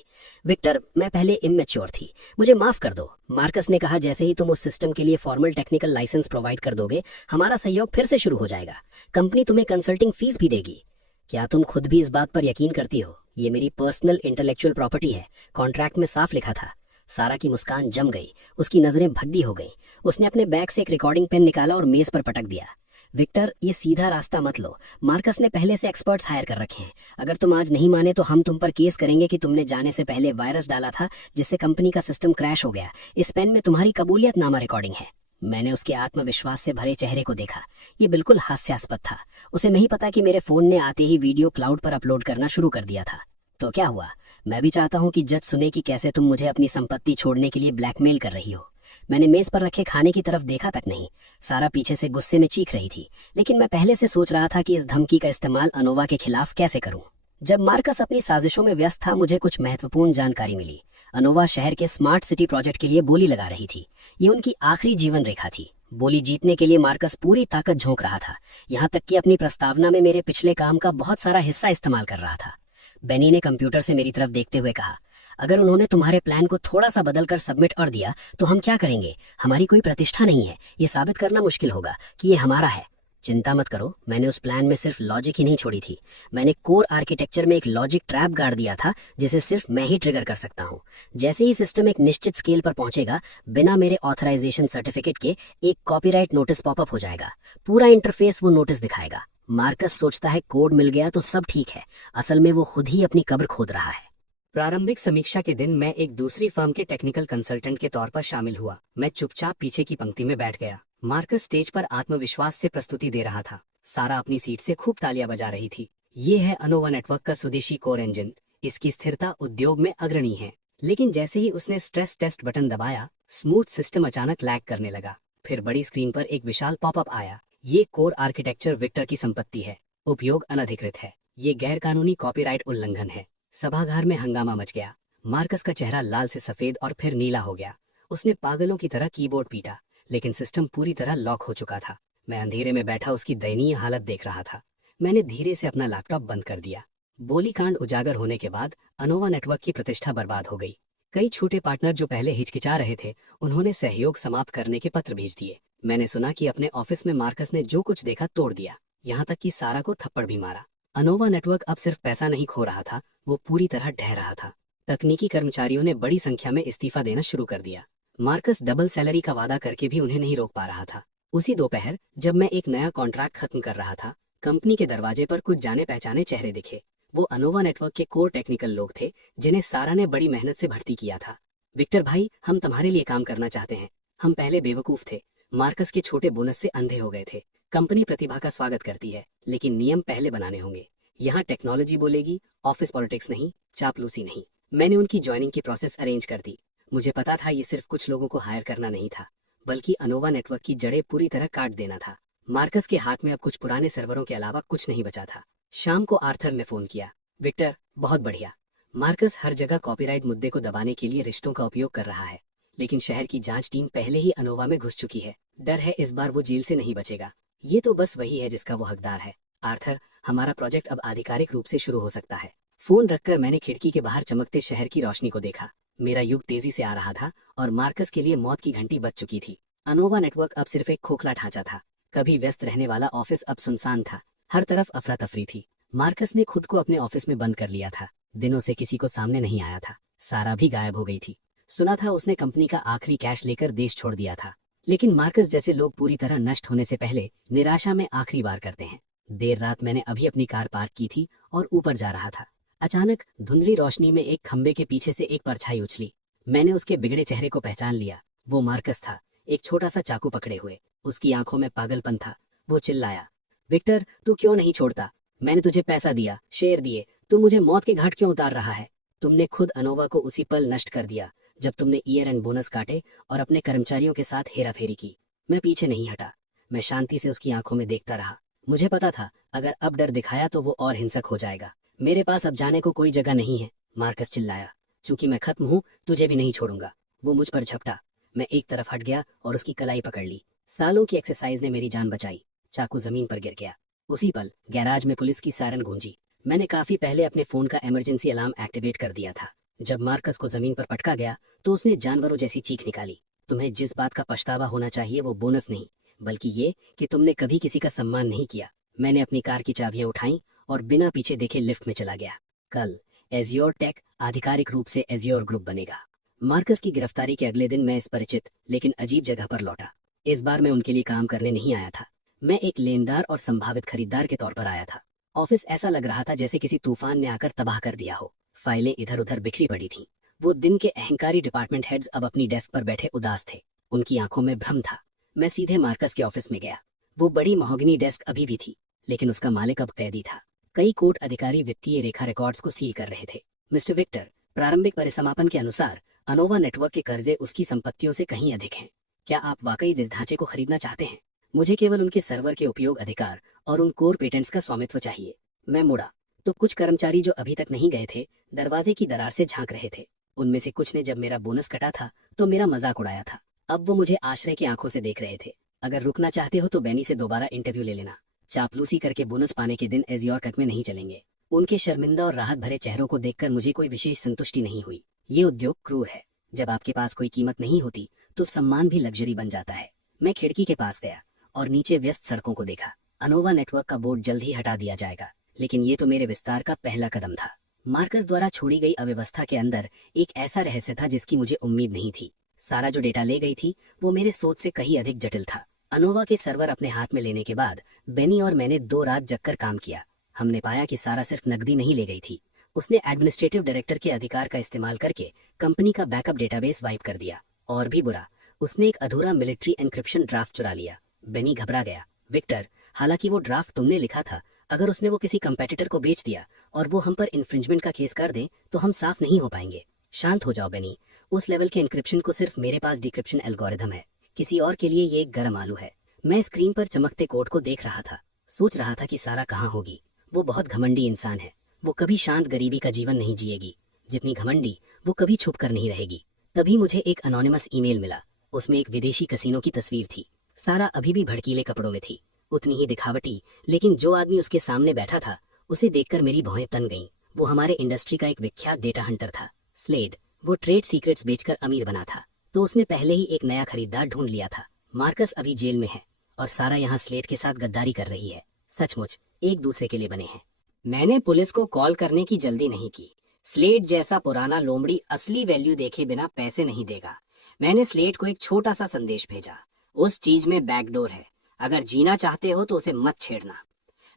विक्टर, मैं पहले इमैच्योर थी, मुझे माफ कर दो। मार्कस ने कहा, जैसे ही तुम उस सिस्टम के लिए फॉर्मल टेक्निकल लाइसेंस प्रोवाइड कर दोगे, हमारा सहयोग फिर से शुरू हो जाएगा। कंपनी तुम्हें कंसल्टिंग फीस भी देगी। क्या तुम खुद भी इस बात पर यकीन करती हो? ये मेरी पर्सनल इंटेलेक्चुअल प्रॉपर्टी है, कॉन्ट्रैक्ट में साफ लिखा था। सारा की मुस्कान जम गई, उसकी नजरें भद्दी हो गईं। उसने अपने बैग से एक रिकॉर्डिंग पेन निकाला और मेज पर पटक दिया। विक्टर, ये सीधा रास्ता मत लो। मार्कस ने पहले से एक्सपर्ट्स हायर कर रखे हैं। अगर तुम आज नहीं माने तो हम तुम पर केस करेंगे कि तुमने जाने से पहले वायरस डाला था, जिससे कंपनी का सिस्टम क्रैश हो गया। इस पेन में तुम्हारी कबूलियत नामा रिकॉर्डिंग है। मैंने उसके आत्मविश्वास से भरे चेहरे को देखा। ये बिल्कुल हास्यास्पद था। उसे नहीं पता कि मेरे फोन ने आते ही वीडियो क्लाउड पर अपलोड करना शुरू कर दिया था। तो क्या हुआ? मैं भी चाहता हूँ कि जज सुने कि कैसे तुम मुझे अपनी संपत्ति छोड़ने के लिए ब्लैकमेल कर रही हो। मैंने मेज पर रखे खाने की तरफ देखा तक नहीं। सारा पीछे से गुस्से में चीख रही थी, लेकिन मैं पहले से सोच रहा था कि इस धमकी का इस्तेमाल अनोवा के खिलाफ कैसे करूं। जब मार्कस अपनी साजिशों में व्यस्त था, मुझे कुछ महत्वपूर्ण जानकारी मिली। अनोवा शहर के स्मार्ट सिटी प्रोजेक्ट के लिए बोली लगा रही थी। ये उनकी आखिरी जीवन रेखा थी। बोली जीतने के लिए मार्कस पूरी ताकत झोंक रहा था, यहाँ तक कि अपनी प्रस्तावना में मेरे पिछले काम का बहुत सारा हिस्सा इस्तेमाल कर रहा था। बेनी ने कंप्यूटर से मेरी तरफ देखते हुए कहा, अगर उन्होंने तुम्हारे प्लान को थोड़ा सा बदल कर सबमिट और दिया तो हम क्या करेंगे? हमारी कोई प्रतिष्ठा नहीं है। ये साबित करना मुश्किल होगा कि ये हमारा है। चिंता मत करो, मैंने उस प्लान में सिर्फ लॉजिक ही नहीं छोड़ी थी। मैंने कोर आर्किटेक्चर में एक लॉजिक ट्रैप गाड़ दिया था, जिसे सिर्फ मैं ही ट्रिगर कर सकता हूँ। जैसे ही सिस्टम एक निश्चित स्केल पर पहुंचेगा, बिना मेरे ऑथराइजेशन सर्टिफिकेट के एक कॉपीराइट नोटिस पॉपअप हो जाएगा। पूरा इंटरफेस वो नोटिस दिखाएगा। मार्कस सोचता है कोड मिल गया तो सब ठीक है। असल में वो खुद ही अपनी कब्र खोद रहा है। प्रारंभिक समीक्षा के दिन मैं एक दूसरी फर्म के टेक्निकल कंसल्टेंट के तौर पर शामिल हुआ। मैं चुपचाप पीछे की पंक्ति में बैठ गया। मार्कस स्टेज पर आत्मविश्वास से प्रस्तुति दे रहा था। सारा अपनी सीट से खूब तालियां बजा रही थी। ये है अनोवा नेटवर्क का स्वदेशी कोर इंजन। इसकी स्थिरता उद्योग में अग्रणी है। लेकिन जैसे ही उसने स्ट्रेस टेस्ट बटन दबाया, स्मूथ सिस्टम अचानक लैग करने लगा। फिर बड़ी स्क्रीन पर एक विशाल पॉपअप आया। ये कोर आर्किटेक्चर विक्टर की संपत्ति है। उपयोग अनधिकृत है। ये गैर कानूनी कॉपीराइट उल्लंघन है। सभागार में हंगामा मच गया। मार्कस का चेहरा लाल से सफेद और फिर नीला हो गया। उसने पागलों की तरह कीबोर्ड पीटा, लेकिन सिस्टम पूरी तरह लॉक हो चुका था। मैं अंधेरे में बैठा उसकी दयनीय हालत देख रहा था। मैंने धीरे से अपना लैपटॉप बंद कर दिया। बोलीकांड उजागर होने के बाद अनोवा नेटवर्क की प्रतिष्ठा बर्बाद हो गई। कई छोटे पार्टनर जो पहले हिचकिचा रहे थे, उन्होंने सहयोग समाप्त करने के पत्र भेज दिए। मैंने सुना कि अपने ऑफिस में मार्कस ने जो कुछ देखा तोड़ दिया, यहाँ तक कि सारा को थप्पड़ भी मारा। अनोवा नेटवर्क अब सिर्फ पैसा नहीं खो रहा था, वो पूरी तरह ढह रहा था। तकनीकी कर्मचारियों ने बड़ी संख्या में इस्तीफा देना शुरू कर दिया। मार्कस डबल सैलरी का वादा करके भी उन्हें नहीं रोक पा रहा था। उसी दोपहर जब मैं एक नया कॉन्ट्रैक्ट खत्म कर रहा था, कंपनी के दरवाजे पर कुछ जाने पहचाने चेहरे दिखे। वो अनोवा नेटवर्क के कोर टेक्निकल लोग थे, जिन्हें सारा ने बड़ी मेहनत से भर्ती किया था। विक्टर भाई, हम तुम्हारे लिए काम करना चाहते हैं। हम पहले बेवकूफ थे, मार्कस के छोटे बोनस से अंधे हो गए थे। कंपनी प्रतिभा का स्वागत करती है, लेकिन नियम पहले बनाने होंगे। यहाँ टेक्नोलॉजी बोलेगी, ऑफिस पॉलिटिक्स नहीं, चापलूसी नहीं। मैंने उनकी ज्वाइनिंग की प्रोसेस अरेंज कर दी। मुझे पता था ये सिर्फ कुछ लोगों को हायर करना नहीं था, बल्कि अनोवा नेटवर्क की जड़ें पूरी तरह काट देना था। मार्कस के हाथ में अब कुछ पुराने सर्वरों के अलावा कुछ नहीं बचा था। शाम को आर्थर ने फोन किया। विक्टर, बहुत बढ़िया। मार्कस हर जगह कॉपीराइट मुद्दे को दबाने के लिए रिश्तों का उपयोग कर रहा है, लेकिन शहर की जांच टीम पहले ही अनोवा में घुस चुकी है। डर है इस बार वो जेल से नहीं बचेगा। ये तो बस वही है जिसका वो हकदार है। आर्थर, हमारा प्रोजेक्ट अब आधिकारिक रूप से शुरू हो सकता है। फोन रखकर मैंने खिड़की के बाहर चमकते शहर की रोशनी को देखा। मेरा युग तेजी से आ रहा था और मार्कस के लिए मौत की घंटी बज चुकी थी। अनोवा नेटवर्क अब सिर्फ एक खोखला ढांचा था। कभी व्यस्त रहने वाला ऑफिस अब सुनसान था। हर तरफ अफरा तफरी थी। मार्कस ने खुद को अपने ऑफिस में बंद कर लिया था। दिनों से किसी को सामने नहीं आया था। सारा भी गायब हो गई थी। सुना था उसने कंपनी का आखिरी कैश लेकर देश छोड़ दिया था। लेकिन मार्कस जैसे लोग पूरी तरह नष्ट होने से पहले निराशा में आखिरी बार करते हैं। देर रात मैंने अभी अपनी कार पार्क की थी और ऊपर जा रहा था। अचानक धुंधली रोशनी में एक खंबे के पीछे से एक परछाई उछली। मैंने उसके बिगड़े चेहरे को पहचान लिया। वो मार्कस था, एक छोटा सा चाकू पकड़े हुए। उसकी आंखों में पागलपन था। वो चिल्लाया, विक्टर, तू क्यों नहीं छोड़ता? मैंने तुझे पैसा दिया, शेयर दिए, तू मुझे मौत के घाट क्यों उतार रहा है? तुमने खुद अनोवा को उसी पल नष्ट कर दिया जब तुमने ईयर एंड बोनस काटे और अपने कर्मचारियों के साथ हेराफेरी की। मैं पीछे नहीं हटा। मैं शांति से उसकी आंखों में देखता रहा। मुझे पता था अगर अब डर दिखाया तो वो और हिंसक हो जाएगा। मेरे पास अब जाने को कोई जगह नहीं है, मार्कस चिल्लाया। चूंकि मैं खत्म हूँ, तुझे भी नहीं छोड़ूंगा। वो मुझ पर झपटा। मैं एक तरफ हट गया और उसकी कलाई पकड़ ली। सालों की एक्सरसाइज ने मेरी जान बचाई। चाकू जमीन पर गिर गया। उसी पल गैराज में पुलिस की सायरन गूंजी। मैंने काफी पहले अपने फोन का इमरजेंसी अलार्म एक्टिवेट कर दिया था। जब मार्कस को जमीन पर पटका गया तो उसने जानवरों जैसी चीख निकाली। तुम्हें जिस बात का पछतावा होना चाहिए वो बोनस नहीं, बल्कि ये कि तुमने कभी किसी का सम्मान नहीं किया। मैंने अपनी कार की चाबियां उठाई और बिना पीछे देखे लिफ्ट में चला गया। कल एजियोर टेक आधिकारिक रूप से एजियोर ग्रुप बनेगा। मार्कस की गिरफ्तारी के अगले दिन मैं इस परिचित लेकिन अजीब जगह पर लौटा। इस बार मैं उनके लिए काम करने नहीं आया था। मैं एक लेनदार और संभावित खरीदार के तौर पर आया था। ऑफिस ऐसा लग रहा था जैसे किसी तूफान ने आकर तबाह कर दिया हो। फाइलें इधर उधर बिखरी पड़ी थीं। वो दिन के अहंकारी डिपार्टमेंट हेड्स अब अपनी डेस्क पर बैठे उदास थे। उनकी आंखों में भ्रम था। मैं सीधे मार्कस के ऑफिस में गया। वो बड़ी महोगनी डेस्क अभी भी थी, लेकिन उसका मालिक अब कैदी था। कई कोर्ट अधिकारी वित्तीय रेखा रिकॉर्ड्स को सील कर रहे थे। मिस्टर विक्टर, प्रारंभिक परिसमापन के अनुसार अनोवा नेटवर्क के कर्जे उसकी संपत्तियों से कहीं अधिक हैं। क्या आप वाकई इस ढांचे को खरीदना चाहते हैं? मुझे केवल उनके सर्वर के उपयोग अधिकार और उन कोर पेटेंट्स का स्वामित्व चाहिए। मैं मुड़ा तो कुछ कर्मचारी जो अभी तक नहीं गए थे दरवाजे की दरार से झांक रहे थे। उनमें से कुछ ने जब मेरा बोनस कटा था तो मेरा मजाक उड़ाया था। अब वो मुझे आश्रय की आंखों से देख रहे थे। अगर रुकना चाहते हो तो बेनी से दोबारा इंटरव्यू ले लेना। चापलूसी करके बोनस पाने के दिन एजियोर कट में नहीं चलेंगे। उनके शर्मिंदा और राहत भरे चेहरों को देखकर मुझे कोई विशेष संतुष्टि नहीं हुई। ये उद्योग क्रूर है। जब आपके पास कोई कीमत नहीं होती तो सम्मान भी लग्जरी बन जाता है। मैं खिड़की के पास गया और नीचे व्यस्त सड़कों को देखा। अनोवा नेटवर्क का बोर्ड जल्द ही हटा दिया जाएगा, लेकिन ये तो मेरे विस्तार का पहला कदम था। मार्कस द्वारा छोड़ी गई अव्यवस्था के अंदर एक ऐसा रहस्य था जिसकी मुझे उम्मीद नहीं थी। सारा जो डेटा ले गई थी वो मेरे सोच से कहीं अधिक जटिल था। अनोवा के सर्वर अपने हाथ में लेने के बाद बेनी और मैंने 2 रात जगकर काम किया। हमने पाया कि सारा सिर्फ नकदी नहीं ले गई थी। उसने एडमिनिस्ट्रेटिव डायरेक्टर के अधिकार का इस्तेमाल करके कंपनी का बैकअप डेटाबेस वाइप कर दिया। और भी बुरा, उसने एक अधूरा मिलिट्री एन्क्रिप्शन ड्राफ्ट चुरा लिया। बेनी घबरा गया। विक्टर, हालांकि वो ड्राफ्ट तुमने लिखा था, अगर उसने वो किसी कंपेटिटर को बेच दिया और वो हम पर इन्फ्रिंजमेंट का केस कर दें तो हम साफ नहीं हो पाएंगे। शांत हो जाओ बेनी। उस लेवल के एन्क्रिप्शन को सिर्फ मेरे पास डिक्रिप्शन एल्गोरिथम है। किसी और के लिए ये एक गर्म आलू है। मैं स्क्रीन पर चमकते कोड को देख रहा था। सोच रहा था कि सारा कहाँ होगी। वो बहुत घमंडी इंसान है। वो कभी शांत गरीबी का जीवन नहीं जिएगी। जितनी घमंडी, वो कभी छुप कर नहीं रहेगी। तभी मुझे एक अनोनिमस ईमेल मिला। उसमें एक विदेशी कसीनो की तस्वीर थी। सारा अभी भी भड़कीले कपड़ों में थी, उतनी ही दिखावटी, लेकिन जो आदमी उसके सामने बैठा था उसे देखकर मेरी भौहें तन गईं। वो हमारे इंडस्ट्री का एक विख्यात डेटा हंटर था, स्लेड। वो ट्रेड सीक्रेट्स बेचकर अमीर बना था, तो उसने पहले ही एक नया खरीदार ढूंढ लिया था। मार्कस अभी जेल में है और सारा यहाँ स्लेड के साथ गद्दारी कर रही है। सचमुच एक दूसरे के लिए बने हैं। मैंने पुलिस को कॉल करने की जल्दी नहीं की। स्लेड जैसा पुराना लोमड़ी असली वैल्यू देखे बिना पैसे नहीं देगा। मैंने स्लेड को एक छोटा सा संदेश भेजा, उस चीज में बैकडोर है, अगर जीना चाहते हो तो उसे मत छेड़ना।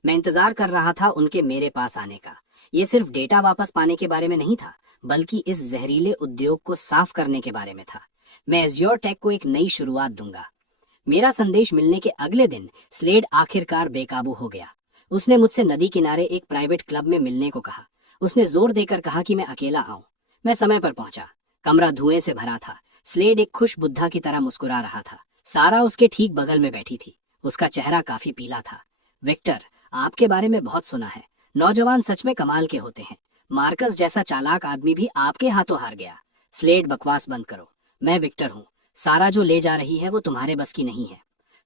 मैं इंतजार कर रहा था उनके मेरे पास आने का। ये सिर्फ डेटा वापस पाने के बारे में नहीं था, बल्कि इस जहरीले उद्योग को साफ करने के बारे में था। मैं एजियोर टेक को एक नई शुरुआत दूंगा। मेरा संदेश मिलने के अगले दिन स्लेड आखिरकार बेकाबू हो गया। उसने मुझसे नदी किनारे एक प्राइवेट क्लब में मिलने को कहा। उसने जोर देकर कहा कि मैं अकेला आऊं। मैं समय पर पहुंचा। कमरा धुएं से भरा था। स्लेड एक खुश बुद्धा की तरह मुस्कुरा रहा था। सारा उसके ठीक बगल में बैठी थी। उसका चेहरा काफी पीला था। विक्टर, आपके बारे में बहुत सुना है। नौजवान सच में कमाल के होते हैं। मार्कस जैसा चालाक आदमी भी आपके हाथों हार गया। स्लेड, बकवास बंद करो। मैं विक्टर हूँ। सारा जो ले जा रही है वो तुम्हारे बस की नहीं है।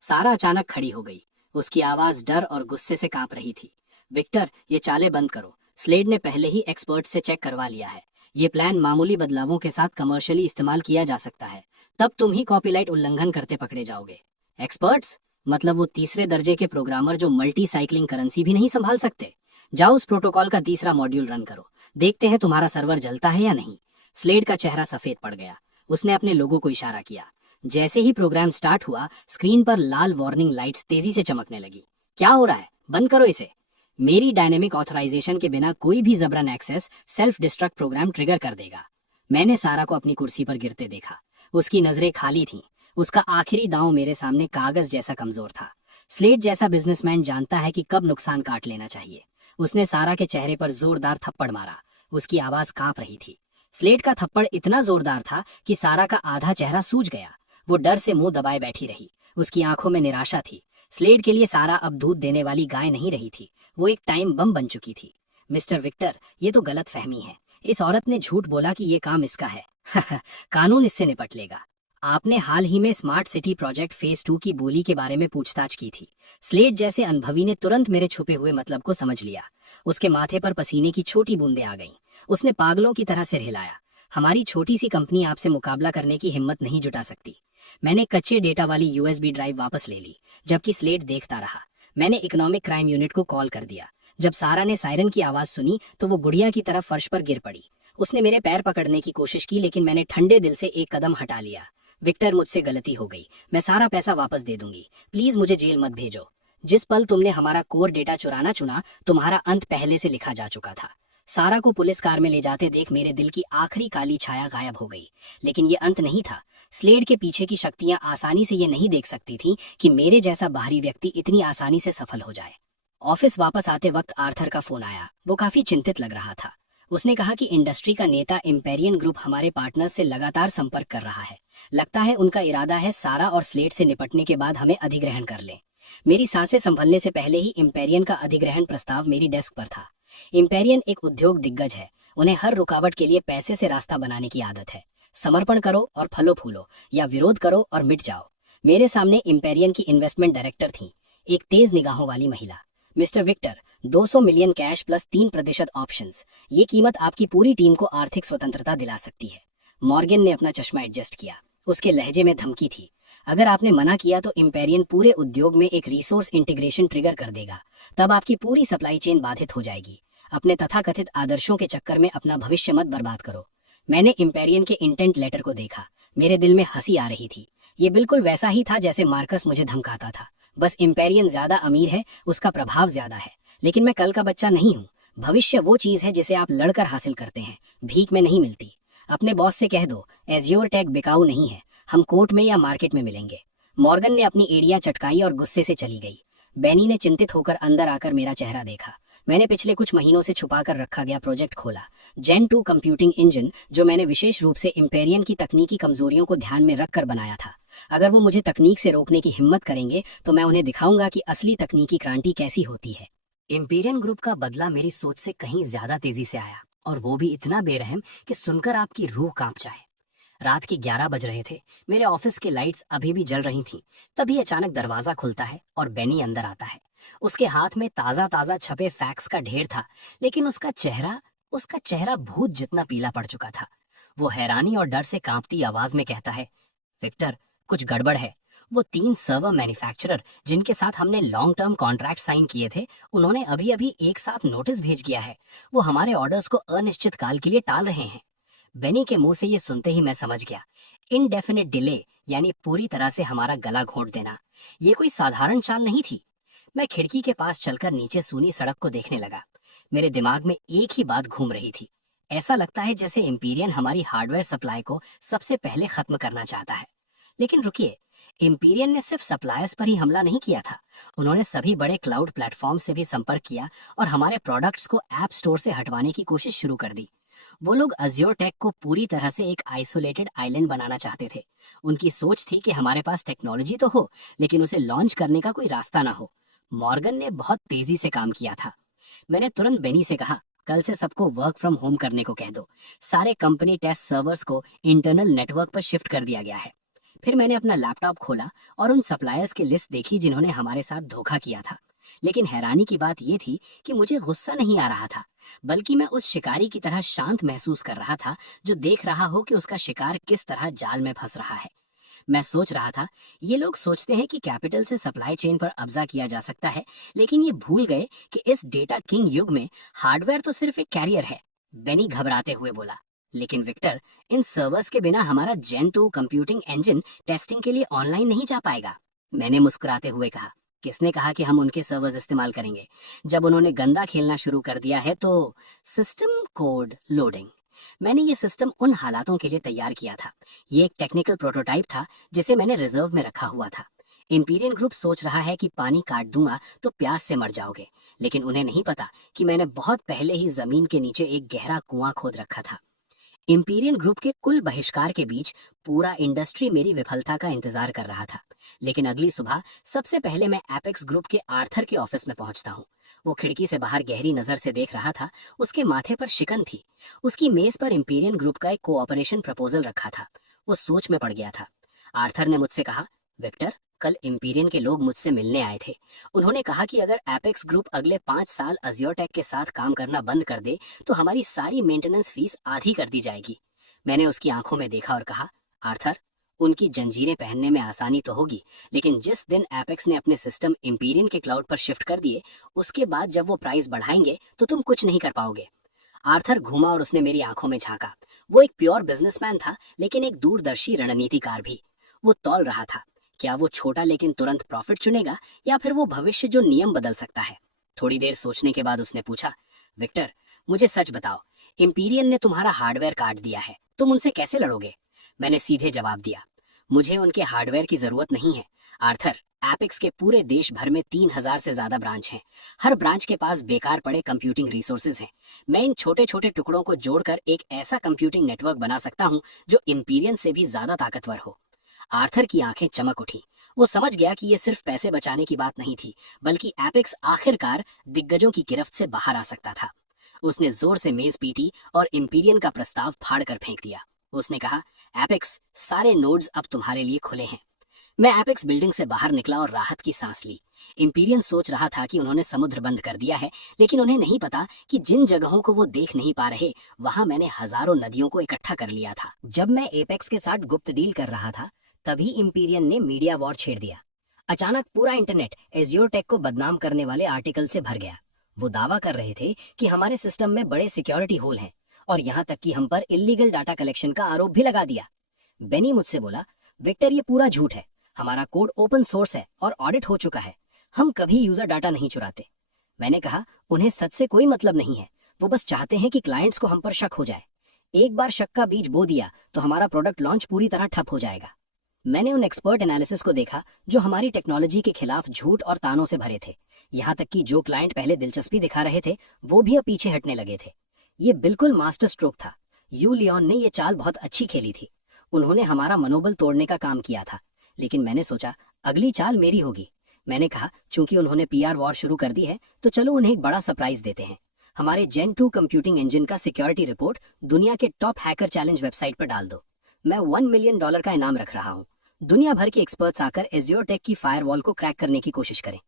सारा अचानक खड़ी हो गई। उसकी आवाज डर और गुस्से से कांप रही थी। विक्टर, ये चालें बंद करो। स्लेड ने पहले ही एक्सपर्ट से चेक करवा लिया है। ये प्लान मामूली बदलावों के साथ कमर्शियली इस्तेमाल किया जा सकता है, तब तुम ही कॉपीराइट उल्लंघन करते पकड़े जाओगे। एक्सपर्ट्स मतलब वो तीसरे दर्जे के प्रोग्रामर जो मल्टी साइक्लिंग करेंसी भी नहीं संभाल सकते। जाओ उस प्रोटोकॉल का तीसरा मॉड्यूल रन करो, देखते हैं तुम्हारा सर्वर जलता है या नहीं। स्लेड का चेहरा सफेद पड़ गया। उसने अपने लोगों को इशारा किया। जैसे ही प्रोग्राम स्टार्ट हुआ, स्क्रीन पर लाल वार्निंग लाइट्स तेजी से चमकने लगी। क्या हो रहा है? बंद करो इसे। मेरी डायनेमिक ऑथराइजेशन के बिना कोई भी जबरन access self destruct program trigger कर देगा। मैंने सारा को अपनी कुर्सी पर गिरते देखा। उसकी नजरें खाली थीं। उसका आखिरी दांव मेरे सामने कागज जैसा कमजोर था। स्लेड जैसा बिजनेसमैन जानता है कि कब नुकसान काट लेना चाहिए। उसने सारा के चेहरे पर जोरदार थप्पड़ मारा। उसकी आवाज कांप रही थी। स्लेड का थप्पड़ इतना जोरदार था कि सारा का आधा चेहरा सूज गया। वो डर से मुंह दबाए बैठी रही। उसकी आंखों में निराशा थी। स्लेड के लिए सारा अब दूध देने वाली गाय नहीं रही थी, वो एक टाइम बम बन चुकी थी। मिस्टर विक्टर, ये तो गलत फहमी है। इस औरत ने झूठ बोला कि ये काम इसका है। कानून इससे निपट लेगा। आपने हाल ही में स्मार्ट सिटी प्रोजेक्ट फेज 2 की बोली के बारे में पूछताछ की थी। स्लेड जैसे अनुभवी ने तुरंत मेरे छुपे हुए मतलब को समझ लिया। उसके माथे पर पसीने की छोटी बूंदें आ गईं। उसने पागलों की तरह सिर हिलाया। हमारी छोटी सी कंपनी आपसे मुकाबला करने की हिम्मत नहीं जुटा सकती। मैंने कच्चे डेटा वाली यूएसबी ड्राइव वापस ले ली, जबकि स्लेड देखता रहा। मैंने इकोनॉमिक क्राइम यूनिट को कॉल कर दिया। जब सारा ने सायरन की आवाज सुनी तो वो गुड़िया की तरफ फर्श पर गिर पड़ी। उसने मेरे पैर पकड़ने की कोशिश की, लेकिन मैंने ठंडे दिल से एक कदम हटा लिया। विक्टर, मुझसे गलती हो गई। मैं सारा पैसा वापस दे दूंगी। प्लीज मुझे जेल मत भेजो। जिस पल तुमने हमारा कोर डेटा चुराना चुना, तुम्हारा अंत पहले से लिखा जा चुका था। सारा को पुलिस कार में ले जाते देख मेरे दिल की आखिरी काली छाया गायब हो गई। लेकिन ये अंत नहीं था। स्लेड के पीछे की शक्तियां आसानी से ये नहीं देख सकती थीं कि मेरे जैसा बाहरी व्यक्ति इतनी आसानी से सफल हो जाए। ऑफिस वापस आते वक्त आर्थर का फोन आया। वो काफी चिंतित लग रहा था। उसने कहा कि इंडस्ट्री का नेता इम्पेरियन ग्रुप हमारे पार्टनर्स से लगातार संपर्क कर रहा है। लगता है उनका इरादा है सारा और स्लेड से निपटने के बाद हमें अधिग्रहण कर लें। मेरी सांसें संभलने से पहले ही इम्पेरियन का अधिग्रहण प्रस्ताव मेरी डेस्क पर था। इम्पेरियन एक उद्योग दिग्गज है। उन्हें हर रुकावट के लिए पैसे से रास्ता बनाने की आदत है। समर्पण करो और फलो फूलो, या विरोध करो और मिट जाओ। मेरे सामने इम्पेरियन की इन्वेस्टमेंट डायरेक्टर थी, एक तेज निगाहों वाली महिला। Mister Victor, 200 million cash plus 3% options, ये कीमत आपकी पूरी टीम को आर्थिक स्वतंत्रता दिला सकती है। मॉर्गन ने अपना चश्मा एडजस्ट किया। उसके लहजे में धमकी थी। अगर आपने मना किया तो इम्पेरियन पूरे उद्योग में एक रिसोर्स इंटीग्रेशन ट्रिगर कर देगा। तब आपकी पूरी सप्लाई चेन बाधित हो जाएगी। अपने तथाकथित आदर्शों के चक्कर में अपना भविष्य मत बर्बाद करो। मैंने इम्पेरियन के इंटेंट लेटर को देखा। मेरे दिल में हंसी आ रही थी। ये बिल्कुल वैसा ही था जैसे मार्कस मुझे धमकाता था। बस इम्पेरियन ज्यादा अमीर है, उसका प्रभाव ज्यादा है। लेकिन मैं कल का बच्चा नहीं हूँ। भविष्य वो चीज है जिसे आप लड़कर हासिल करते हैं, भीख में नहीं मिलती। अपने बॉस से कह दो, एज्योर टेक बिकाऊ नहीं है, हम कोर्ट में या मार्केट में मिलेंगे। मॉर्गन ने अपनी एड़ियां चटकाई और गुस्से से चली गई। बेनी ने चिंतित होकर अंदर आकर मेरा चेहरा देखा। मैंने पिछले कुछ महीनों से छुपाकर रखा गया प्रोजेक्ट खोला। जेन 2 कंप्यूटिंग इंजन, जो मैंने विशेष रूप से इम्पेरियन की तकनीकी कमजोरियों को ध्यान में रखकर बनाया था। अगर वो मुझे तकनीक से रोकने की हिम्मत करेंगे तो मैं उन्हें दिखाऊंगा कि असली तकनीकी क्रांति कैसी होती है। इम्पेरियन ग्रुप का बदला मेरी सोच से कहीं ज्यादा तेजी से आया, और वो भी इतना बेरहम कि सुनकर आपकी रूह कांप जाए। रात के 11 बज रहे थे। मेरे ऑफिस के लाइट्स अभी भी जल रही थीं। तभी अचानक दरवाजा खुलता है और बेनी अंदर आता है। उसके हाथ में ताजा ताजा छपे फैक्स का ढेर था, लेकिन उसका चेहरा भूत जितना पीला पड़ चुका था। वो हैरानी और डर से कांपती आवाज में कहता है, विक्टर, कुछ गड़बड़ है। वो 3 सर्वर मैन्युफैक्चरर जिनके साथ हमने लॉन्ग टर्म कॉन्ट्रैक्ट साइन किए थे, उन्होंने अभी अभी एक साथ नोटिस भेज दिया है। वो हमारे ऑर्डर्स को अनिश्चित काल के लिए टाल रहे हैं। बेनी के मुंह से ये सुनते ही मैं समझ गया। इनडेफिनिट डिले यानी पूरी तरह से हमारा गला घोंट देना। ये कोई साधारण चाल नहीं थी। मैं खिड़की के पास चलकर नीचे सूनी सड़क को देखने लगा। मेरे दिमाग में एक ही बात घूम रही थी। ऐसा लगता है जैसे इम्पीरियन हमारी हार्डवेयर सप्लाई को सबसे पहले खत्म करना चाहता है। लेकिन रुकिए, इम्पीरियन ने सिर्फ सप्लायर्स पर ही हमला नहीं किया था। उन्होंने सभी बड़े क्लाउड प्लेटफॉर्म से भी संपर्क किया और हमारे प्रोडक्ट्स को ऐप स्टोर से हटवाने की कोशिश शुरू कर दी। वो लोग अज्योर टेक को पूरी तरह से एक आइसोलेटेड आइलैंड बनाना चाहते थे। उनकी सोच थी कि हमारे पास टेक्नोलॉजी तो हो, लेकिन उसे लॉन्च करने का कोई रास्ता ना हो। मॉर्गन ने बहुत तेजी से काम किया था। मैंने तुरंत बेनी से कहा, कल से सबको वर्क फ्रॉम होम करने को कह दो। सारे कंपनी टेस्ट सर्वर्स को इंटरनल नेटवर्क पर शिफ्ट कर दिया गया है। फिर मैंने अपना लैपटॉप खोला और उन सप्लायर्स की लिस्ट देखी जिन्होंने हमारे साथ धोखा किया था। लेकिन हैरानी की बात यह थी कि मुझे गुस्सा नहीं आ रहा था। बल्कि मैं उस शिकारी की तरह शांत महसूस कर रहा था जो देख रहा हो कि उसका शिकार किस तरह जाल में फंस रहा है। मैं सोच रहा था, ये लोग सोचते हैं कि कैपिटल से सप्लाई चेन पर कब्जा किया जा सकता है, लेकिन ये भूल गए कि इस डेटा किंग युग में हार्डवेयर तो सिर्फ एक कैरियर है। बेनी घबराते हुए बोला, लेकिन विक्टर, इन सर्वर्स के बिना हमारा जेन 2 कंप्यूटिंग इंजन टेस्टिंग के लिए ऑनलाइन नहीं जा पाएगा। मैंने मुस्कुराते हुए कहा, किसने कहा कि हम उनके सर्वर्स इस्तेमाल करेंगे? जब उन्होंने गंदा खेलना शुरू कर दिया है तो सिस्टम कोड लोडिंग। मैंने ये सिस्टम उन हालातों के लिए तैयार किया था। ये एक टेक्निकल प्रोटोटाइप था जिसे मैंने रिजर्व में रखा हुआ था। इंपीरियल ग्रुप सोच रहा है कि पानी काट दूंगा तो प्यास से मर जाओगे, लेकिन उन्हें नहीं पता कि मैंने बहुत पहले ही जमीन के नीचे एक गहरा कुआं खोद रखा था। इंपीरियल ग्रुप के कुल बहिष्कार के बीच पूरा इंडस्ट्री मेरी विफलता का इंतजार कर रहा था। लेकिन अगली सुबह सबसे पहले मैं एपेक्स ग्रुप के आर्थर के ऑफिस में पहुंचता हूं। वो खिड़की से बाहर गहरी नजर से देख रहा था। उसके माथे पर शिकन थी। उसकी मेज पर इंपीरियल ग्रुप का एक कोऑपरेशन प्रपोजल रखा था। वो सोच में पड़ गया था। आर्थर ने मुझसे कहा, विक्टर, कल इंपीरियन के लोग मुझसे मिलने आए थे। उन्होंने कहा कि अगर एपेक्स ग्रुप अगले 5 साल अज्योर टेक के साथ काम करना बंद कर दे तो हमारी सारी मेंटेनेंस फीस आधी कर दी जाएगी। मैंने उसकी आंखों में देखा और कहा, आर्थर, उनकी जंजीरें पहनने में आसानी तो होगी, लेकिन जिस दिन एपेक्स ने अपने सिस्टम इंपीरियन के क्लाउड पर शिफ्ट कर दिए, उसके बाद जब वो प्राइस बढ़ाएंगे तो तुम कुछ नहीं कर पाओगे। आर्थर घूमा और उसने मेरी आंखों में झांका। वो एक प्योर बिजनेसमैन था, लेकिन एक दूरदर्शी रणनीतिकार भी। वो तौल रहा था, क्या वो छोटा लेकिन तुरंत प्रॉफिट चुनेगा या फिर वो भविष्य जो नियम बदल सकता है। थोड़ी देर सोचने के बाद उसने पूछा, विक्टर, मुझे सच बताओ, इंपीरियन ने तुम्हारा हार्डवेयर काट दिया है, तुम उनसे कैसे लड़ोगे? मैंने सीधे जवाब दिया, मुझे उनके हार्डवेयर की जरूरत नहीं है आर्थर। एपेक्स के पूरे देश भर में 3000 से ज्यादा ब्रांच हैं। हर ब्रांच के पास बेकार पड़े कंप्यूटिंग रिसोर्सेज हैं। मैं इन छोटे छोटे टुकड़ों को जोड़कर एक ऐसा कंप्यूटिंग नेटवर्क बना सकता हूँ जो इंपीरियन से भी ज्यादा ताकतवर हो। आर्थर की आंखें चमक उठी। वो समझ गया कि ये सिर्फ पैसे बचाने की बात नहीं थी, बल्कि एपेक्स आखिरकार दिग्गजों की गिरफ्त से बाहर आ सकता था। उसने जोर से मेज पीटी और इंपीरियन का प्रस्ताव फाड़ कर फेंक दिया। उसने कहा, एपेक्स, सारे नोड्स अब तुम्हारे लिए खुले हैं। मैं एपेक्स बिल्डिंग से बाहर निकला और राहत की सांस ली। इंपीरियन सोच रहा था कि उन्होंने समुद्र बंद कर दिया है, लेकिन उन्हें नहीं पता कि जिन जगहों को वो देख नहीं पा रहे, वहां मैंने हजारों नदियों को इकट्ठा कर लिया था। जब मैं एपेक्स के साथ गुप्त डील कर रहा था, तभी इंपीरियन ने मीडिया वॉर छेड़ दिया। अचानक पूरा इंटरनेट एज्योर टेक को बदनाम करने वाले आर्टिकल से भर गया। वो दावा कर रहे थे कि हमारे सिस्टम में बड़े सिक्योरिटी होल हैं, और यहाँ तक कि हम पर इल्लीगल डाटा कलेक्शन का आरोप भी लगा दिया। बेनी मुझसे बोला, विक्टर, ये पूरा झूठ है। हमारा कोड ओपन सोर्स है और ऑडिट हो चुका है। हम कभी यूजर डाटा नहीं चुराते। मैंने कहा, उन्हें सच से कोई मतलब नहीं है। वो बस चाहते हैं कि क्लाइंट्स को हम पर शक हो जाए। एक बार शक का बीज बो दिया तो हमारा प्रोडक्ट लॉन्च पूरी तरह ठप हो जाएगा। मैंने उन एक्सपर्ट एनालिसिस को देखा जो हमारी टेक्नोलॉजी के खिलाफ झूठ और तानों से भरे थे। यहाँ तक कि जो क्लाइंट पहले दिलचस्पी दिखा रहे थे, वो भी अब पीछे हटने लगे थे। ये बिल्कुल मास्टर स्ट्रोक था। यू लियोन ने ये चाल बहुत अच्छी खेली थी। उन्होंने हमारा मनोबल तोड़ने का काम किया था, लेकिन मैंने सोचा अगली चाल मेरी होगी। मैंने कहा, चूंकि उन्होंने पीआर वॉर शुरू कर दी है, तो चलो उन्हें एक बड़ा सरप्राइज देते हैं। हमारे जेन 2 कंप्यूटिंग इंजन का सिक्योरिटी रिपोर्ट दुनिया के टॉप हैकर चैलेंज वेबसाइट पर डाल दो। मैं $1 मिलियन का इनाम रख रहा हूँ। दुनिया भर के एक्सपर्ट्स आकर एज्योर टेक की फायरवॉल को क्रैक करने की कोशिश करें।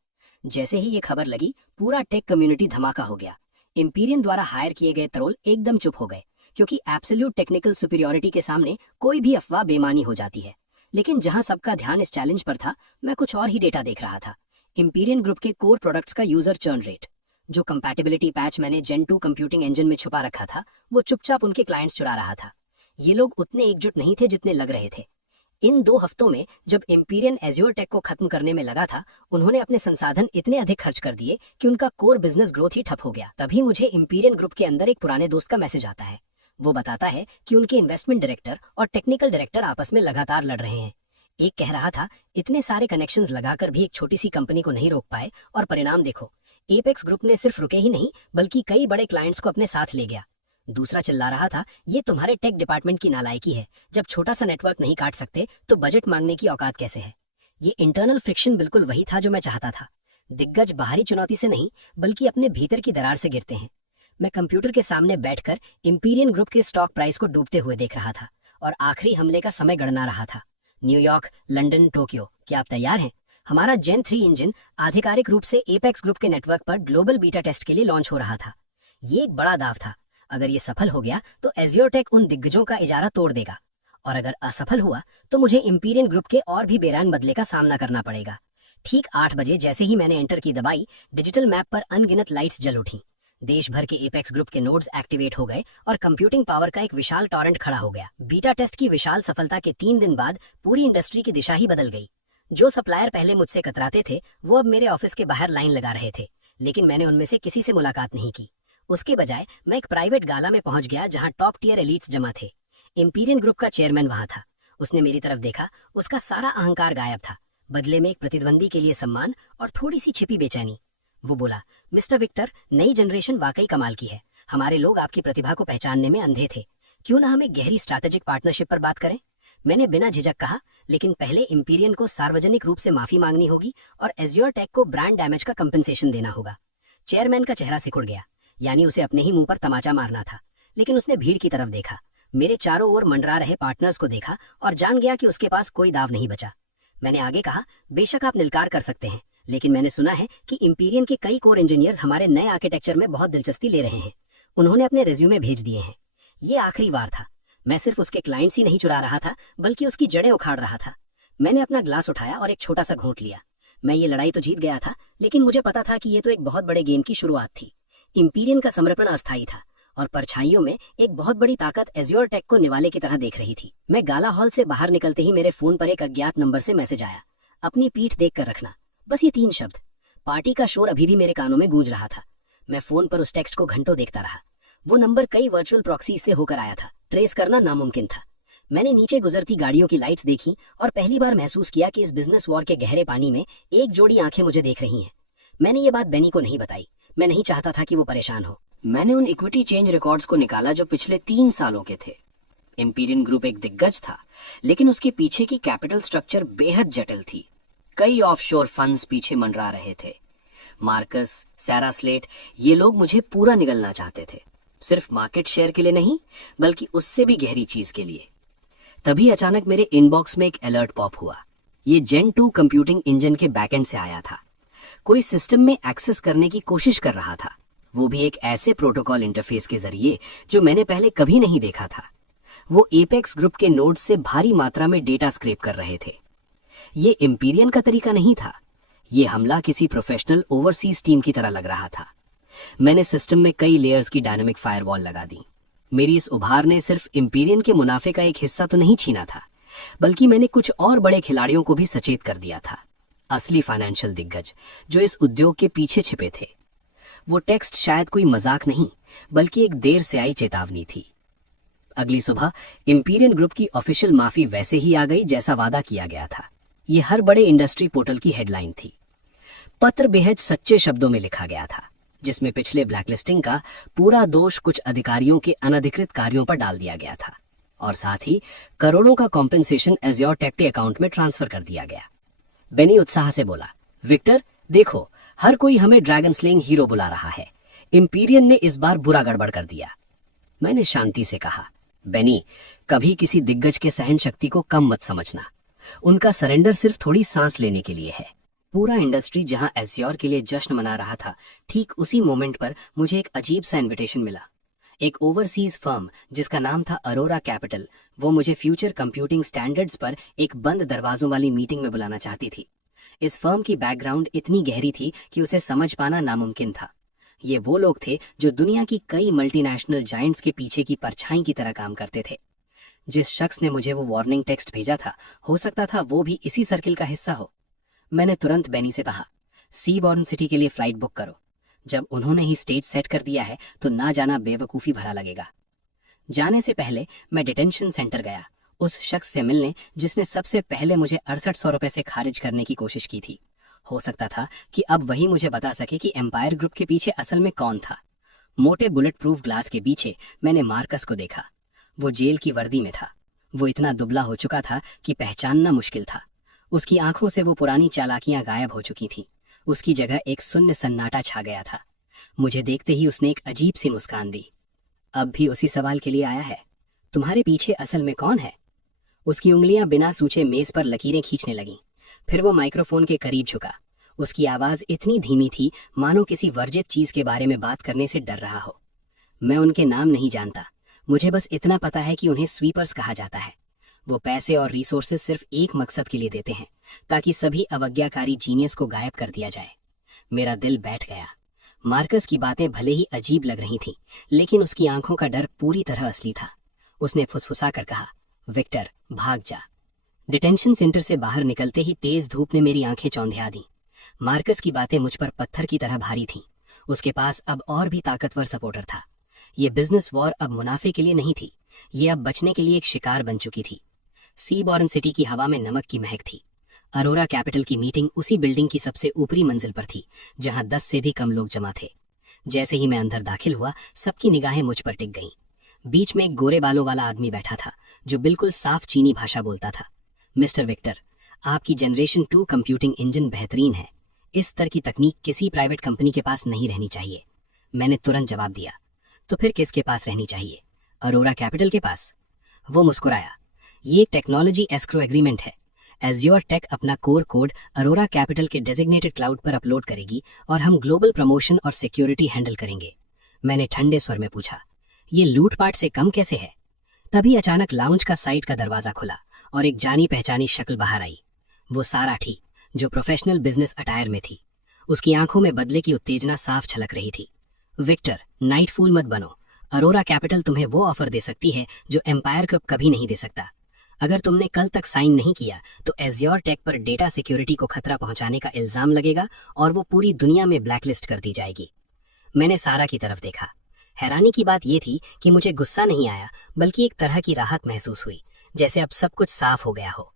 जैसे ही ये खबर लगी, पूरा टेक कम्युनिटी धमाका हो गया। इंपीरियन द्वारा हायर किए गए ट्रोल एकदम चुप हो गए, क्योंकि एब्सोल्यूट टेक्निकल सुपीरियरिटी के सामने कोई भी अफवाह बेमानी हो जाती है। लेकिन जहां सबका ध्यान इस चैलेंज पर था, मैं कुछ और ही डेटा देख रहा था। इंपीरियन ग्रुप के कोर प्रोडक्ट्स का यूजर चर्न रेट। जो कंपैटिबिलिटी पैच मैंने जेन 2 कंप्यूटिंग इंजन में छुपा रखा था, वो चुपचाप उनके क्लाइंट्स चुरा रहा था। ये लोग उतने एकजुट नहीं थे जितने लग रहे थे। इन 2 हफ्तों में जब इंपीरियन एज्योर टेक को खत्म करने में लगा था, उन्होंने अपने संसाधन इतने अधिक खर्च कर दिए कि उनका कोर बिजनेस ग्रोथ ही ठप हो गया। तभी मुझे इंपीरियन ग्रुप के अंदर एक पुराने दोस्त का मैसेज आता है। वो बताता है कि उनके इन्वेस्टमेंट डायरेक्टर और टेक्निकल डायरेक्टर आपस में लगातार लड़ रहे हैं। एक कह रहा था, इतने सारे कनेक्शंस लगाकर भी एक छोटी सी कंपनी को नहीं रोक पाए, और परिणाम देखो, एपेक्स ग्रुप ने सिर्फ रुके ही नहीं, बल्कि कई बड़े क्लाइंट्स को अपने साथ ले गया। दूसरा चिल्ला रहा था, ये तुम्हारे टेक डिपार्टमेंट की नालायकी है। जब छोटा सा नेटवर्क नहीं काट सकते तो बजट मांगने की औकात कैसे है। ये इंटरनल फ्रिक्शन बिल्कुल वही था जो मैं चाहता था। दिग्गज बाहरी चुनौती से नहीं, बल्कि अपने भीतर की दरार से गिरते हैं। मैं कंप्यूटर के सामने बैठकर इंपीरियन ग्रुप के स्टॉक प्राइस को डूबते हुए देख रहा था और आखिरी हमले का समय गणना रहा था। न्यूयॉर्क, लंदन, टोक्यो, क्या आप तैयार हैं? हमारा जेन 3 इंजन आधिकारिक रूप से एपेक्स ग्रुप के नेटवर्क पर ग्लोबल बीटा टेस्ट के लिए लॉन्च हो रहा था। ये एक बड़ा दाव था। अगर ये सफल हो गया तो एज्योर टेक उन दिग्गजों का इजारा तोड़ देगा, और अगर असफल हुआ तो मुझे इंपीरियन ग्रुप के और भी बेरान बदले का सामना करना पड़ेगा। ठीक 8 बजे जैसे ही मैंने एंटर की दबाई, डिजिटल मैप पर अनगिनत लाइट्स जल उठी। देश भर के एपेक्स ग्रुप के नोड्स एक्टिवेट हो गए और कंप्यूटिंग पावर का एक विशाल टॉरेंट खड़ा हो गया। बीटा टेस्ट की विशाल सफलता के 3 दिन बाद पूरी इंडस्ट्री की दिशा ही बदल गई। जो सप्लायर पहले मुझसे कतराते थे वो अब मेरे ऑफिस के बाहर लाइन लगा रहे थे, लेकिन मैंने उनमें से किसी से मुलाकात नहीं की। उसके बजाय मैं एक प्राइवेट गाला में पहुंच गया जहां टॉप टियर एलीट्स जमा थे। इंपीरियन ग्रुप का चेयरमैन वहां था। उसने मेरी तरफ देखा, उसका सारा अहंकार गायब था। बदले में एक प्रतिद्वंदी के लिए सम्मान और थोड़ी सी छिपी बेचैनी। वो बोला, मिस्टर विक्टर, नई जनरेशन वाकई कमाल की है। हमारे लोग आपकी प्रतिभा को पहचानने में अंधे थे। क्यों ना हम एक गहरी स्ट्रैटेजिक पार्टनरशिप पर बात करें? मैंने बिना झिझक कहा, लेकिन पहले इंपीरियन को सार्वजनिक रूप से माफी मांगनी होगी और एज्योर टेक को ब्रांड डैमेज का कंपनसेशन देना होगा। चेयरमैन का चेहरा सिकुड़ गया, यानी उसे अपने ही मुंह पर तमाचा मारना था। लेकिन उसने भीड़ की तरफ देखा, मेरे चारों ओर मंडरा रहे पार्टनर्स को देखा और जान गया कि उसके पास कोई दाव नहीं बचा। मैंने आगे कहा, बेशक आप निलकार कर सकते हैं, लेकिन मैंने सुना है कि इंपीरियन के कई कोर इंजीनियर्स हमारे नए आर्किटेक्चर में बहुत दिलचस्पी ले रहे हैं। उन्होंने अपने रिज्यूमे भेज दिए हैं। ये आखिरी बार था। मैं सिर्फ उसके क्लाइंट्स ही नहीं चुरा रहा था, बल्कि उसकी जड़ें उखाड़ रहा था। मैंने अपना ग्लास उठाया और एक छोटा सा घूंट लिया। मैं ये लड़ाई तो जीत गया था, लेकिन मुझे पता था कि ये तो एक बहुत बड़े गेम की शुरुआत थी। इंपीरियन का समर्पण अस्थायी था और परछाइयों में एक बहुत बड़ी ताकत एज्योर टेक को निवाले की तरह देख रही थी। मैं गाला हॉल से बाहर निकलते ही मेरे फोन पर एक अज्ञात नंबर से मैसेज आया, अपनी पीठ देख कर रखना। बस ये 3 शब्द। पार्टी का शोर अभी भी मेरे कानों में गूंज रहा था। मैं फोन पर उस टेक्स्ट को घंटों देखता रहा। वो नंबर कई वर्चुअल प्रॉक्सी से होकर आया था। ट्रेस करना नामुमकिन था। मैंने नीचे गुजरती गाड़ियों की लाइट्स देखी और पहली बार महसूस किया कि इस बिजनेस वॉर के गहरे पानी में एक जोड़ी आंखें मुझे देख रही हैं। मैंने ये बात बेनी को नहीं बताई। मैं नहीं चाहता था कि वो परेशान हो। मैंने उन इक्विटी चेंज रिकॉर्ड्स को निकाला जो पिछले 3 सालों के थे। इंपीरियन ग्रुप एक दिग्गज था, लेकिन उसके पीछे की कैपिटल स्ट्रक्चर बेहद जटिल थी। कई ऑफशोर फंड्स पीछे मंडरा रहे थे। मार्कस, सैरा स्लेट, ये लोग मुझे पूरा निगलना चाहते थे, सिर्फ मार्केट शेयर के लिए नहीं, बल्कि उससे भी गहरी चीज के लिए। तभी अचानक मेरे इनबॉक्स में एक अलर्ट पॉप हुआ। ये जेन 2 कंप्यूटिंग इंजन के बैकएंड से आया था। कोई सिस्टम में एक्सेस करने की कोशिश कर रहा था, वो भी एक ऐसे प्रोटोकॉल इंटरफेस के जरिए जो मैंने पहले कभी नहीं देखा था। वो एपेक्स ग्रुप के नोड्स से भारी मात्रा में डेटा स्क्रैप कर रहे थे। ये इंपीरियन का तरीका नहीं था। ये हमला किसी प्रोफेशनल ओवरसीज टीम की तरह लग रहा था। मैंने सिस्टम में कई लेयर्स की डायनामिक फायरवॉल लगा दी। मेरी इस उभार ने सिर्फ इंपीरियन के मुनाफे का एक हिस्सा तो नहीं छीना था, बल्कि मैंने कुछ और बड़े खिलाड़ियों को भी सचेत कर दिया था। असली फाइनेंशियल दिग्गज जो इस उद्योग के पीछे छिपे थे। वो टेक्स्ट शायद कोई मजाक नहीं, बल्कि एक देर से आई चेतावनी थी। अगली सुबह इंपीरियन ग्रुप की ऑफिशियल माफी वैसे ही आ गई जैसा वादा किया गया था। ये हर बड़े इंडस्ट्री पोर्टल की हेडलाइन थी। पत्र बेहद सच्चे शब्दों में लिखा गया था, जिसमें पिछले ब्लैकलिस्टिंग का पूरा दोष कुछ अधिकारियों के अनधिकृत कार्यों पर डाल दिया गया था, और साथ ही करोड़ों का कॉम्पेंसेशन एज्योर टेक के अकाउंट में ट्रांसफर कर दिया गया। बेनी उत्साह से बोला, विक्टर देखो, हर कोई हमें ड्रैगन स्लेइंग हीरो बुला रहा है। इंपीरियन ने इस बार बुरा गड़बड़ कर दिया। मैंने शांति से कहा, बेनी, कभी किसी दिग्गज के सहन शक्ति को कम मत समझना। उनका सरेंडर सिर्फ थोड़ी सांस लेने के लिए है। पूरा इंडस्ट्री जहां एज्योर के लिए जश्न मना रहा था, ठीक उसी मोमेंट पर मुझे एक अजीब सा इन्विटेशन मिला। एक ओवरसीज फर्म जिसका नाम था अरोरा कैपिटल, वो मुझे फ्यूचर कंप्यूटिंग स्टैंडर्ड्स पर एक बंद दरवाजों वाली मीटिंग में बुलाना चाहती थी। इस फर्म की बैकग्राउंड इतनी गहरी थी कि उसे समझ पाना नामुमकिन था। ये वो लोग थे जो दुनिया की कई मल्टीनेशनल जायंट्स के पीछे की परछाई की तरह काम करते थे। जिस शख्स ने मुझे वो वार्निंग टेक्स्ट भेजा था, हो सकता था वो भी इसी सर्किल का हिस्सा हो। मैंने तुरंत बेनी से कहा, सीबॉर्न सिटी के लिए फ्लाइट बुक करो। जब उन्होंने ही स्टेज सेट कर दिया है तो ना जाना बेवकूफ़ी भरा लगेगा। जाने से पहले मैं डिटेंशन सेंटर गया, उस शख्स से मिलने जिसने सबसे पहले मुझे 6800 रुपए से खारिज करने की कोशिश की थी। हो सकता था कि अब वही मुझे बता सके कि एम्पायर ग्रुप के पीछे असल में कौन था। मोटे बुलेट प्रूफ ग्लास के पीछे मैंने मार्कस को देखा। वो जेल की वर्दी में था। वो इतना दुबला हो चुका था कि पहचानना मुश्किल था। उसकी आंखों से वो पुरानी चालाकियां गायब हो चुकी थीं। उसकी जगह एक शून्य सन्नाटा छा गया था। मुझे देखते ही उसने एक अजीब सी मुस्कान दी। अब भी उसी सवाल के लिए आया है, तुम्हारे पीछे असल में कौन है? उसकी उंगलियां बिना सूचे मेज पर लकीरें खींचने लगीं। फिर वो माइक्रोफोन के करीब झुका। उसकी आवाज इतनी धीमी थी मानो किसी वर्जित चीज के बारे में बात करने से डर रहा हो। मैं उनके नाम नहीं जानता, मुझे बस इतना पता है कि उन्हें स्वीपर्स कहा जाता है। वो पैसे और रिसोर्सेज सिर्फ एक मकसद के लिए देते हैं, ताकि सभी अवज्ञाकारी जीनियस को गायब कर दिया जाए। मेरा दिल बैठ गया। मार्कस की बातें भले ही अजीब लग रही थीं, लेकिन उसकी आंखों का डर पूरी तरह असली था। उसने फुसफुसा कर कहा, विक्टर, भाग जा। डिटेंशन सेंटर से बाहर निकलते ही तेज धूप ने मेरी आंखें चौंधिया दी। मार्कस की बातें मुझ पर पत्थर की तरह भारी थीं। उसके पास अब और भी ताकतवर सपोर्टर था। ये बिजनेस वॉर अब मुनाफे के लिए नहीं थी, ये अब बचने के लिए एक शिकार बन चुकी थी। सीबॉर्न सिटी की हवा में नमक की महक थी। अरोरा कैपिटल की मीटिंग उसी बिल्डिंग की सबसे ऊपरी मंजिल पर थी, जहां 10 से भी कम लोग जमा थे। जैसे ही मैं अंदर दाखिल हुआ, सबकी निगाहें मुझ पर टिक गईं। बीच में एक गोरे बालों वाला आदमी बैठा था, जो बिल्कुल साफ चीनी भाषा बोलता था। मिस्टर विक्टर, आपकी जनरेशन 2 कंप्यूटिंग इंजन बेहतरीन है। इस तरह की तकनीक किसी प्राइवेट कंपनी के पास नहीं रहनी चाहिए। मैंने तुरंत जवाब दिया, तो फिर किसके पास रहनी चाहिए? अरोरा कैपिटल के पास। वो मुस्कुराया। ये एक टेक्नोलॉजी एस्क्रो एग्रीमेंट है। एज्योर टेक अपना कोर कोड अरोरा कैपिटल के डेजिग्नेटेड क्लाउड पर अपलोड करेगी और हम ग्लोबल प्रमोशन और सिक्योरिटी हैंडल करेंगे। मैंने ठंडे स्वर में पूछा, ये लूटपाट से कम कैसे है? तभी अचानक लाउंज का साइड का दरवाजा खुला और एक जानी पहचानी शक्ल बाहर आई। वो सारा थी, जो प्रोफेशनल बिजनेस अटायर में थी। उसकी आंखों में बदले की उत्तेजना साफ छलक रही थी। विक्टर, नाइट फूल मत बनो। अरोरा कैपिटल तुम्हें वो ऑफर दे सकती है जो एम्पायर ग्रुप कभी नहीं दे सकता। अगर तुमने कल तक साइन नहीं किया तो एज्योर टेक पर डेटा सिक्योरिटी को खतरा पहुंचाने का इल्जाम लगेगा और वो पूरी दुनिया में ब्लैकलिस्ट कर दी जाएगी। मैंने सारा की तरफ देखा। हैरानी की बात यह थी कि मुझे गुस्सा नहीं आया, बल्कि एक तरह की राहत महसूस हुई, जैसे अब सब कुछ साफ हो गया हो।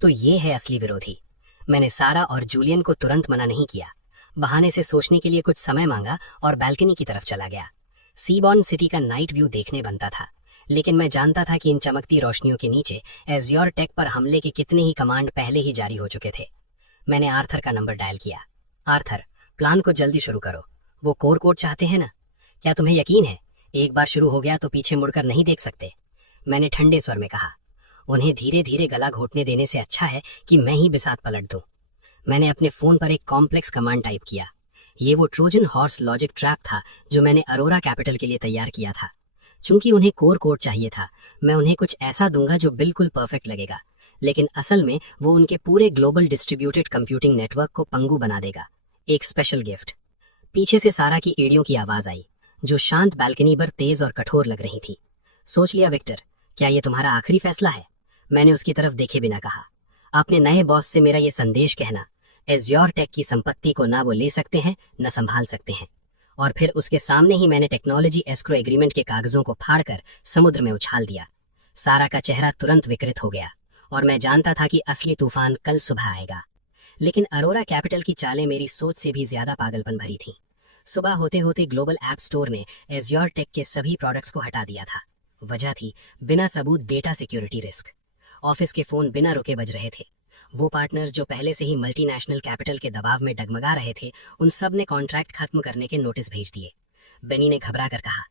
तो ये है असली विरोधी। मैंने सारा और जूलियन को तुरंत मना नहीं किया। बहाने से सोचने के लिए कुछ समय मांगा और बालकनी की तरफ चला गया। सीबॉर्न सिटी का नाइट व्यू देखने बनता था, लेकिन मैं जानता था कि इन चमकती रोशनियों के नीचे एज्योर टेक पर हमले के कितने ही कमांड पहले ही जारी हो चुके थे। मैंने आर्थर का नंबर डायल किया। आर्थर, प्लान को जल्दी शुरू करो। वो कोर कोड चाहते हैं ना? क्या तुम्हें यकीन है एक बार शुरू हो गया तो पीछे मुड़कर नहीं देख सकते? मैंने ठंडे स्वर में कहा। उन्हें धीरे धीरे गला घोटने देने से अच्छा है कि मैं ही बिसात पलट दूं। मैंने अपने फोन पर एक कॉम्प्लेक्स कमांड टाइप किया। ये वो ट्रोजन हॉर्स लॉजिक ट्रैप था जो मैंने अरोरा कैपिटल के लिए तैयार किया था। चूंकि उन्हें कोर कोड चाहिए था, मैं उन्हें कुछ ऐसा दूंगा जो बिल्कुल परफेक्ट लगेगा, लेकिन असल में वो उनके पूरे ग्लोबल डिस्ट्रीब्यूटेड कंप्यूटिंग नेटवर्क को पंगु बना देगा। एक स्पेशल गिफ्ट। पीछे से सारा की एड़ियों की आवाज आई, जो शांत बालकनी पर तेज और कठोर लग रही थी। सोच लिया विक्टर, क्या ये तुम्हारा आखिरी फैसला है? मैंने उसकी तरफ देखे बिना कहा। आपने नए बॉस से मेरा ये संदेश कहना, एज्योर टेक की संपत्ति को ना वो ले सकते हैं न संभाल सकते हैं। और फिर उसके सामने ही मैंने टेक्नोलॉजी एस्क्रो एग्रीमेंट के कागजों को फाड़कर समुद्र में उछाल दिया। सारा का चेहरा तुरंत विकृत हो गया और मैं जानता था कि असली तूफान कल सुबह आएगा। लेकिन अरोरा कैपिटल की चालें मेरी सोच से भी ज्यादा पागलपन भरी थीं। सुबह होते होते ग्लोबल ऐप स्टोर ने एज्योर टेक के सभी प्रोडक्ट्स को हटा दिया था। वजह थी बिना सबूत डेटा सिक्योरिटी रिस्क। ऑफिस के फोन बिना रुके बज रहे थे। वो पार्टनर्स जो पहले से ही मल्टीनेशनल कैपिटल के दबाव में डगमगा रहे थे, उन सब ने कॉन्ट्रैक्ट खत्म करने के नोटिस भेज दिए। बेनी ने घबरा कर कहा,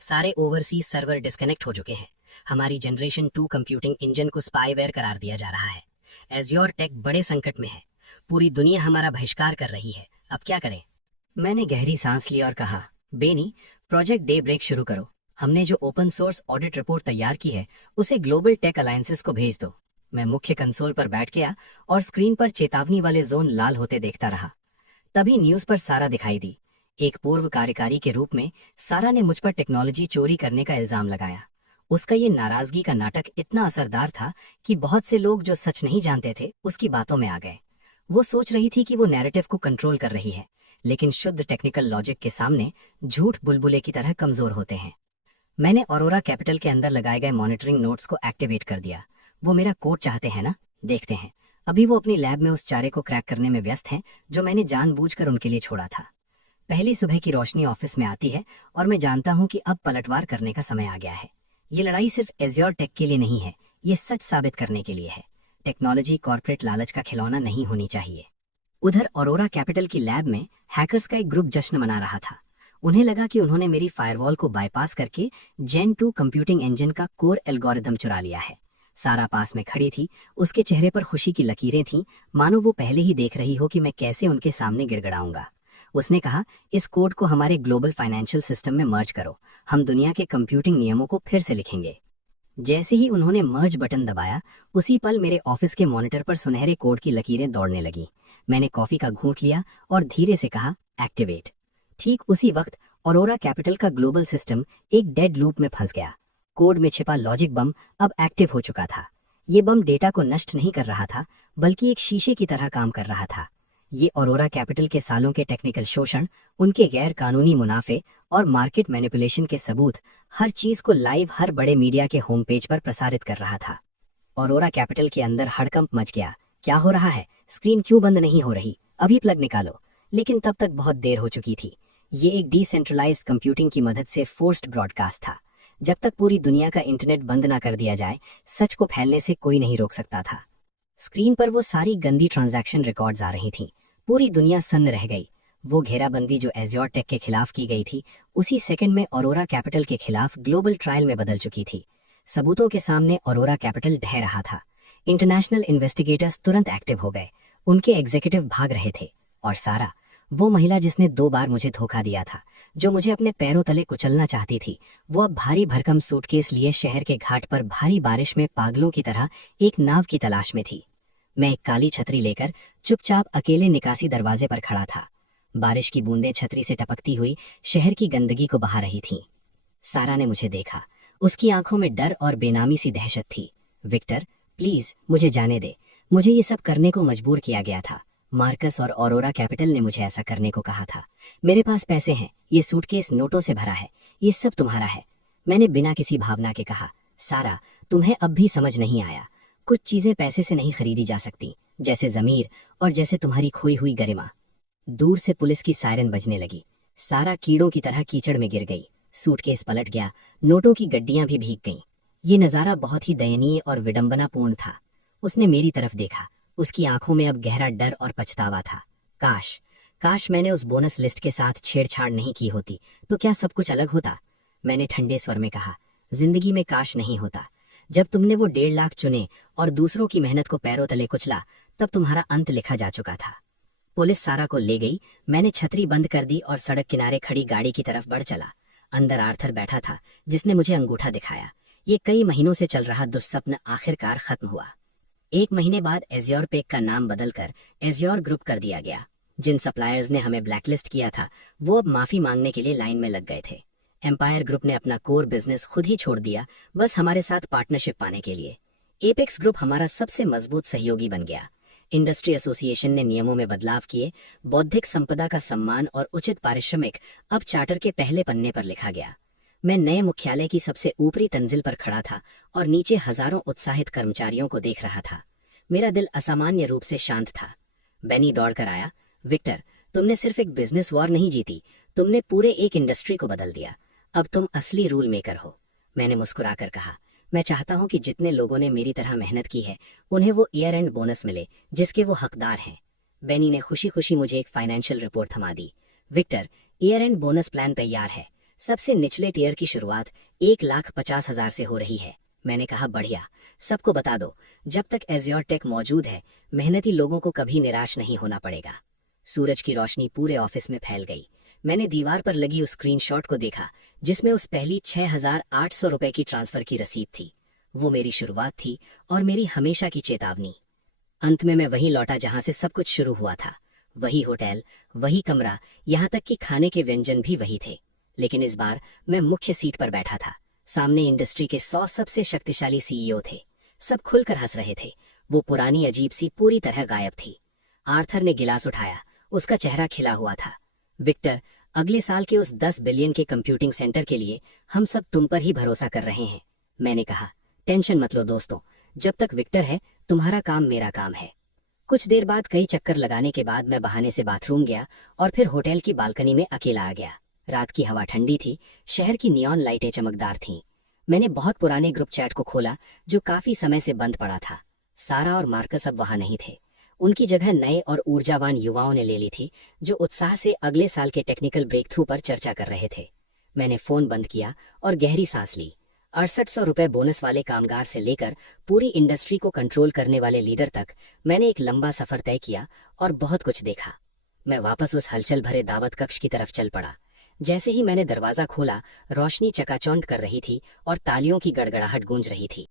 सारे ओवरसीज सर्वर डिस्कनेक्ट हो चुके हैं। हमारी जनरेशन 2 कंप्यूटिंग इंजन को स्पाईवेयर करार दिया जा रहा है। एज्योर टेक बड़े संकट में है। पूरी दुनिया हमारा बहिष्कार कर रही है। अब क्या करें? मैंने गहरी सांस ली और कहा, बेनी, प्रोजेक्ट डे ब्रेक शुरू करो। हमने जो ओपन सोर्स ऑडिट रिपोर्ट तैयार की है, उसे ग्लोबल टेक अलायंसेस को भेज दो। मैं मुख्य कंसोल पर बैठ गया और स्क्रीन पर चेतावनी वाले जोन लाल होते देखता रहा। तभी न्यूज पर सारा दिखाई दी। एक पूर्व कार्यकारी के रूप में सारा ने मुझ पर टेक्नोलॉजी चोरी करने का इल्जाम लगाया। उसका ये नाराजगी का नाटक इतना असरदार था कि बहुत से लोग जो सच नहीं जानते थे उसकी बातों में आ गए। वो सोच रही थी कि वो नैरेटिव को कंट्रोल कर रही है, लेकिन शुद्ध टेक्निकल लॉजिक के सामने झूठ बुलबुले की तरह कमजोर होते हैं। मैंने अरोरा कैपिटल के अंदर लगाए गए मॉनिटरिंग नोट्स को एक्टिवेट कर दिया। वो मेरा कोड चाहते हैं ना? देखते हैं। अभी वो अपनी लैब में उस चारे को क्रैक करने में व्यस्त हैं जो मैंने जानबूझकर उनके लिए छोड़ा था। पहली सुबह की रोशनी ऑफिस में आती है और मैं जानता हूं कि अब पलटवार करने का समय आ गया है। ये लड़ाई सिर्फ एज्योर टेक के लिए नहीं है, ये सच साबित करने के लिए है। टेक्नोलॉजी कॉर्पोरेट लालच का खिलौना नहीं होनी चाहिए। उधर अरोरा कैपिटल की लैब में हैकर्स का एक ग्रुप जश्न मना रहा था। उन्हें लगा कि उन्होंने मेरी फायरवॉल को बाईपास करके जेन 2 कंप्यूटिंग इंजन का कोर एल्गोरिदम चुरा लिया है। सारा पास में खड़ी थी। उसके चेहरे पर खुशी की लकीरें थीं, मानो वो पहले ही देख रही हो कि मैं कैसे उनके सामने गिड़गड़ाऊंगा। उसने कहा, इस कोड को हमारे ग्लोबल फाइनेंशियल सिस्टम में मर्ज करो, हम दुनिया के कंप्यूटिंग नियमों को फिर से लिखेंगे। जैसे ही उन्होंने मर्ज बटन दबाया, उसी पल मेरे ऑफिस के मॉनिटर पर सुनहरे कोड की लकीरें दौड़ने लगी। मैंने कॉफी का घूंट लिया और धीरे से कहा, एक्टिवेट। ठीक उसी वक्त ऑरोरा कैपिटल का ग्लोबल सिस्टम एक डेड लूप में फंस गया। कोड में छिपा लॉजिक बम अब एक्टिव हो चुका था। ये बम डेटा को नष्ट नहीं कर रहा था, बल्कि एक शीशे की तरह काम कर रहा था। ये ऑरोरा कैपिटल के सालों के टेक्निकल शोषण, उनके गैर कानूनी मुनाफे और मार्केट मैनिपुलेशन के सबूत, हर चीज को लाइव हर बड़े मीडिया के होम पेज पर प्रसारित कर रहा था। ऑरोरा कैपिटल के अंदर हड़कंप मच गया। क्या हो रहा है? स्क्रीन क्यों बंद नहीं हो रही? अभी प्लग निकालो। लेकिन तब तक बहुत देर हो चुकी थी। ये एक डिसेंट्रलाइज्ड कंप्यूटिंग की मदद से फोर्स्ड ब्रॉडकास्ट था। जब तक पूरी दुनिया का इंटरनेट बंद ना कर दिया जाए, सच को फैलने से कोई नहीं रोक सकता था। स्क्रीन पर वो सारी गंदी ट्रांजैक्शन रिकॉर्ड्स आ रही थीं। पूरी दुनिया सन्न रह गई। वो घेराबंदी जो एज़्योर टेक के खिलाफ की गई थी, उसी सेकंड में ऑरोरा कैपिटल के खिलाफ ग्लोबल ट्रायल में बदल चुकी थी। सबूतों के सामने ऑरोरा कैपिटल ढह रहा था। इंटरनेशनल इन्वेस्टिगेटर्स तुरंत एक्टिव हो गए। उनके एग्जीक्यूटिव भाग रहे थे। और सारा, वो महिला जिसने 2 बार मुझे धोखा दिया था, जो मुझे अपने पैरों तले कुचलना चाहती थी, वो अब भारी भरकम सूटकेस लिए शहर के घाट पर भारी बारिश में पागलों की तरह एक नाव की तलाश में थी। मैं एक काली छतरी लेकर चुपचाप अकेले निकासी दरवाजे पर खड़ा था। बारिश की बूंदें छतरी से टपकती हुई शहर की गंदगी को बहा रही थीं। सारा ने मुझे देखा। उसकी आंखों में डर और बेनामी सी दहशत थी। विक्टर, प्लीज मुझे जाने दे। मुझे ये सब करने को मजबूर किया गया था। मार्कस और ऑरोरा कैपिटल ने मुझे ऐसा करने को कहा था। मेरे पास पैसे हैं, ये सूटकेस नोटों से भरा है, ये सब तुम्हारा है। मैंने बिना किसी भावना के कहा। सारा, तुम्हें अब भी समझ नहीं आया। कुछ चीजें पैसे से नहीं खरीदी जा सकती, जैसे जमीर और जैसे तुम्हारी खोई हुई गरिमा। दूर से पुलिस की सायरन बजने लगी। सारा कीड़ों की तरह कीचड़ में गिर गई। सूटकेस पलट गया, नोटों की गड्डियां भी भीग गईं। ये नजारा बहुत ही दयनीय और विडंबनापूर्ण था। उसने मेरी तरफ देखा। उसकी आंखों में अब गहरा डर और पछतावा था। काश मैंने उस बोनस लिस्ट के साथ छेड़छाड़ नहीं की होती, तो क्या सब कुछ अलग होता? मैंने ठंडे स्वर में कहा, जिंदगी में काश नहीं होता। जब तुमने वो 1.5 लाख चुने और दूसरों की मेहनत को पैरों तले कुचला, तब तुम्हारा अंत लिखा जा चुका था। पुलिस सारा को ले गई। मैंने छतरी बंद कर दी और सड़क किनारे खड़ी गाड़ी की तरफ बढ़ चला। अंदर आर्थर बैठा था, जिसने मुझे अंगूठा दिखाया। ये कई महीनों से चल रहा दुस्सप्न आखिरकार खत्म हुआ। 1 महीने बाद एज़्योर पेक का नाम बदलकर एज़्योर ग्रुप कर दिया गया। जिन सप्लायर्स ने हमें ब्लैकलिस्ट किया था, वो अब माफी मांगने के लिए लाइन में लग गए थे। एम्पायर ग्रुप ने अपना कोर बिजनेस खुद ही छोड़ दिया, बस हमारे साथ पार्टनरशिप पाने के लिए। एपेक्स ग्रुप हमारा सबसे मजबूत सहयोगी बन गया। इंडस्ट्री एसोसिएशन ने नियमों में बदलाव किए। बौद्धिक संपदा का सम्मान और उचित पारिश्रमिक अब चार्टर के पहले पन्ने पर लिखा गया। मैं नए मुख्यालय की सबसे ऊपरी तंजिल पर खड़ा था और नीचे हजारों उत्साहित कर्मचारियों को देख रहा था। मेरा दिल असामान्य रूप से शांत था। बेनी दौड़कर आया। विक्टर, तुमने सिर्फ एक बिजनेस वॉर नहीं जीती, तुमने पूरे एक इंडस्ट्री को बदल दिया। अब तुम असली रूल मेकर हो। मैंने मुस्कुराकर कहा, मैं चाहता हूं कि जितने लोगों ने मेरी तरह मेहनत की है, उन्हें वो ईयर एंड बोनस मिले जिसके वो हकदार हैं। बेनी ने खुशी खुशी मुझे एक फाइनेंशियल रिपोर्ट थमा दी। Victor, year end bonus plan तैयार है। सबसे निचले टीयर की शुरुआत 1,50,000 से हो रही है। मैंने कहा, बढ़िया, सबको बता दो, जब तक एज़्योर टेक मौजूद है, मेहनती लोगों को कभी निराश नहीं होना पड़ेगा। सूरज की रोशनी पूरे ऑफिस में फैल गई। मैंने दीवार पर लगी उस स्क्रीनशॉट को देखा, जिसमें उस पहली 6,800 रुपए की ट्रांसफर की रसीद थी। वो मेरी शुरुआत थी और मेरी हमेशा की चेतावनी। अंत में मैं वहीं लौटा जहां से सब कुछ शुरू हुआ था। वही होटल, वही कमरा, यहाँ तक कि खाने के व्यंजन भी वही थे। लेकिन इस बार मैं मुख्य सीट पर बैठा था। सामने इंडस्ट्री के 100 सबसे शक्तिशाली सीईओ थे। सब खुलकर हंस रहे थे। वो पुरानी अजीब सी पूरी तरह गायब थी। आर्थर ने गिलास उठाया। उसका चेहरा खिला हुआ था। विक्टर, अगले साल के उस 10 बिलियन के कंप्यूटिंग सेंटर के लिए हम सब तुम पर ही भरोसा कर रहे हैं। मैंने कहा, टेंशन मत लो दोस्तों, जब तक विक्टर है, तुम्हारा काम मेरा काम है। कुछ देर बाद कई चक्कर लगाने के बाद मैं बहाने से बाथरूम गया और फिर होटल की बालकनी में अकेला आ गया। रात की हवा ठंडी थी। शहर की नियॉन लाइटें चमकदार थीं। मैंने बहुत पुराने ग्रुप चैट को खोला, जो काफी समय से बंद पड़ा था। सारा और मार्कस अब वहां नहीं थे। उनकी जगह नए और ऊर्जावान युवाओं ने ले ली थी, जो उत्साह से अगले साल के टेक्निकल ब्रेक थ्रू पर चर्चा कर रहे थे। मैंने फोन बंद किया और गहरी सांस ली। 6800 रुपए बोनस वाले कामगार से लेकर पूरी इंडस्ट्री को कंट्रोल करने वाले लीडर तक, मैंने एक लंबा सफर तय किया और बहुत कुछ देखा। मैं वापस उस हलचल भरे दावत कक्ष की तरफ चल पड़ा। जैसे ही मैंने दरवाजा खोला, रोशनी चकाचौंध कर रही थी और तालियों की गड़गड़ाहट गूंज रही थी।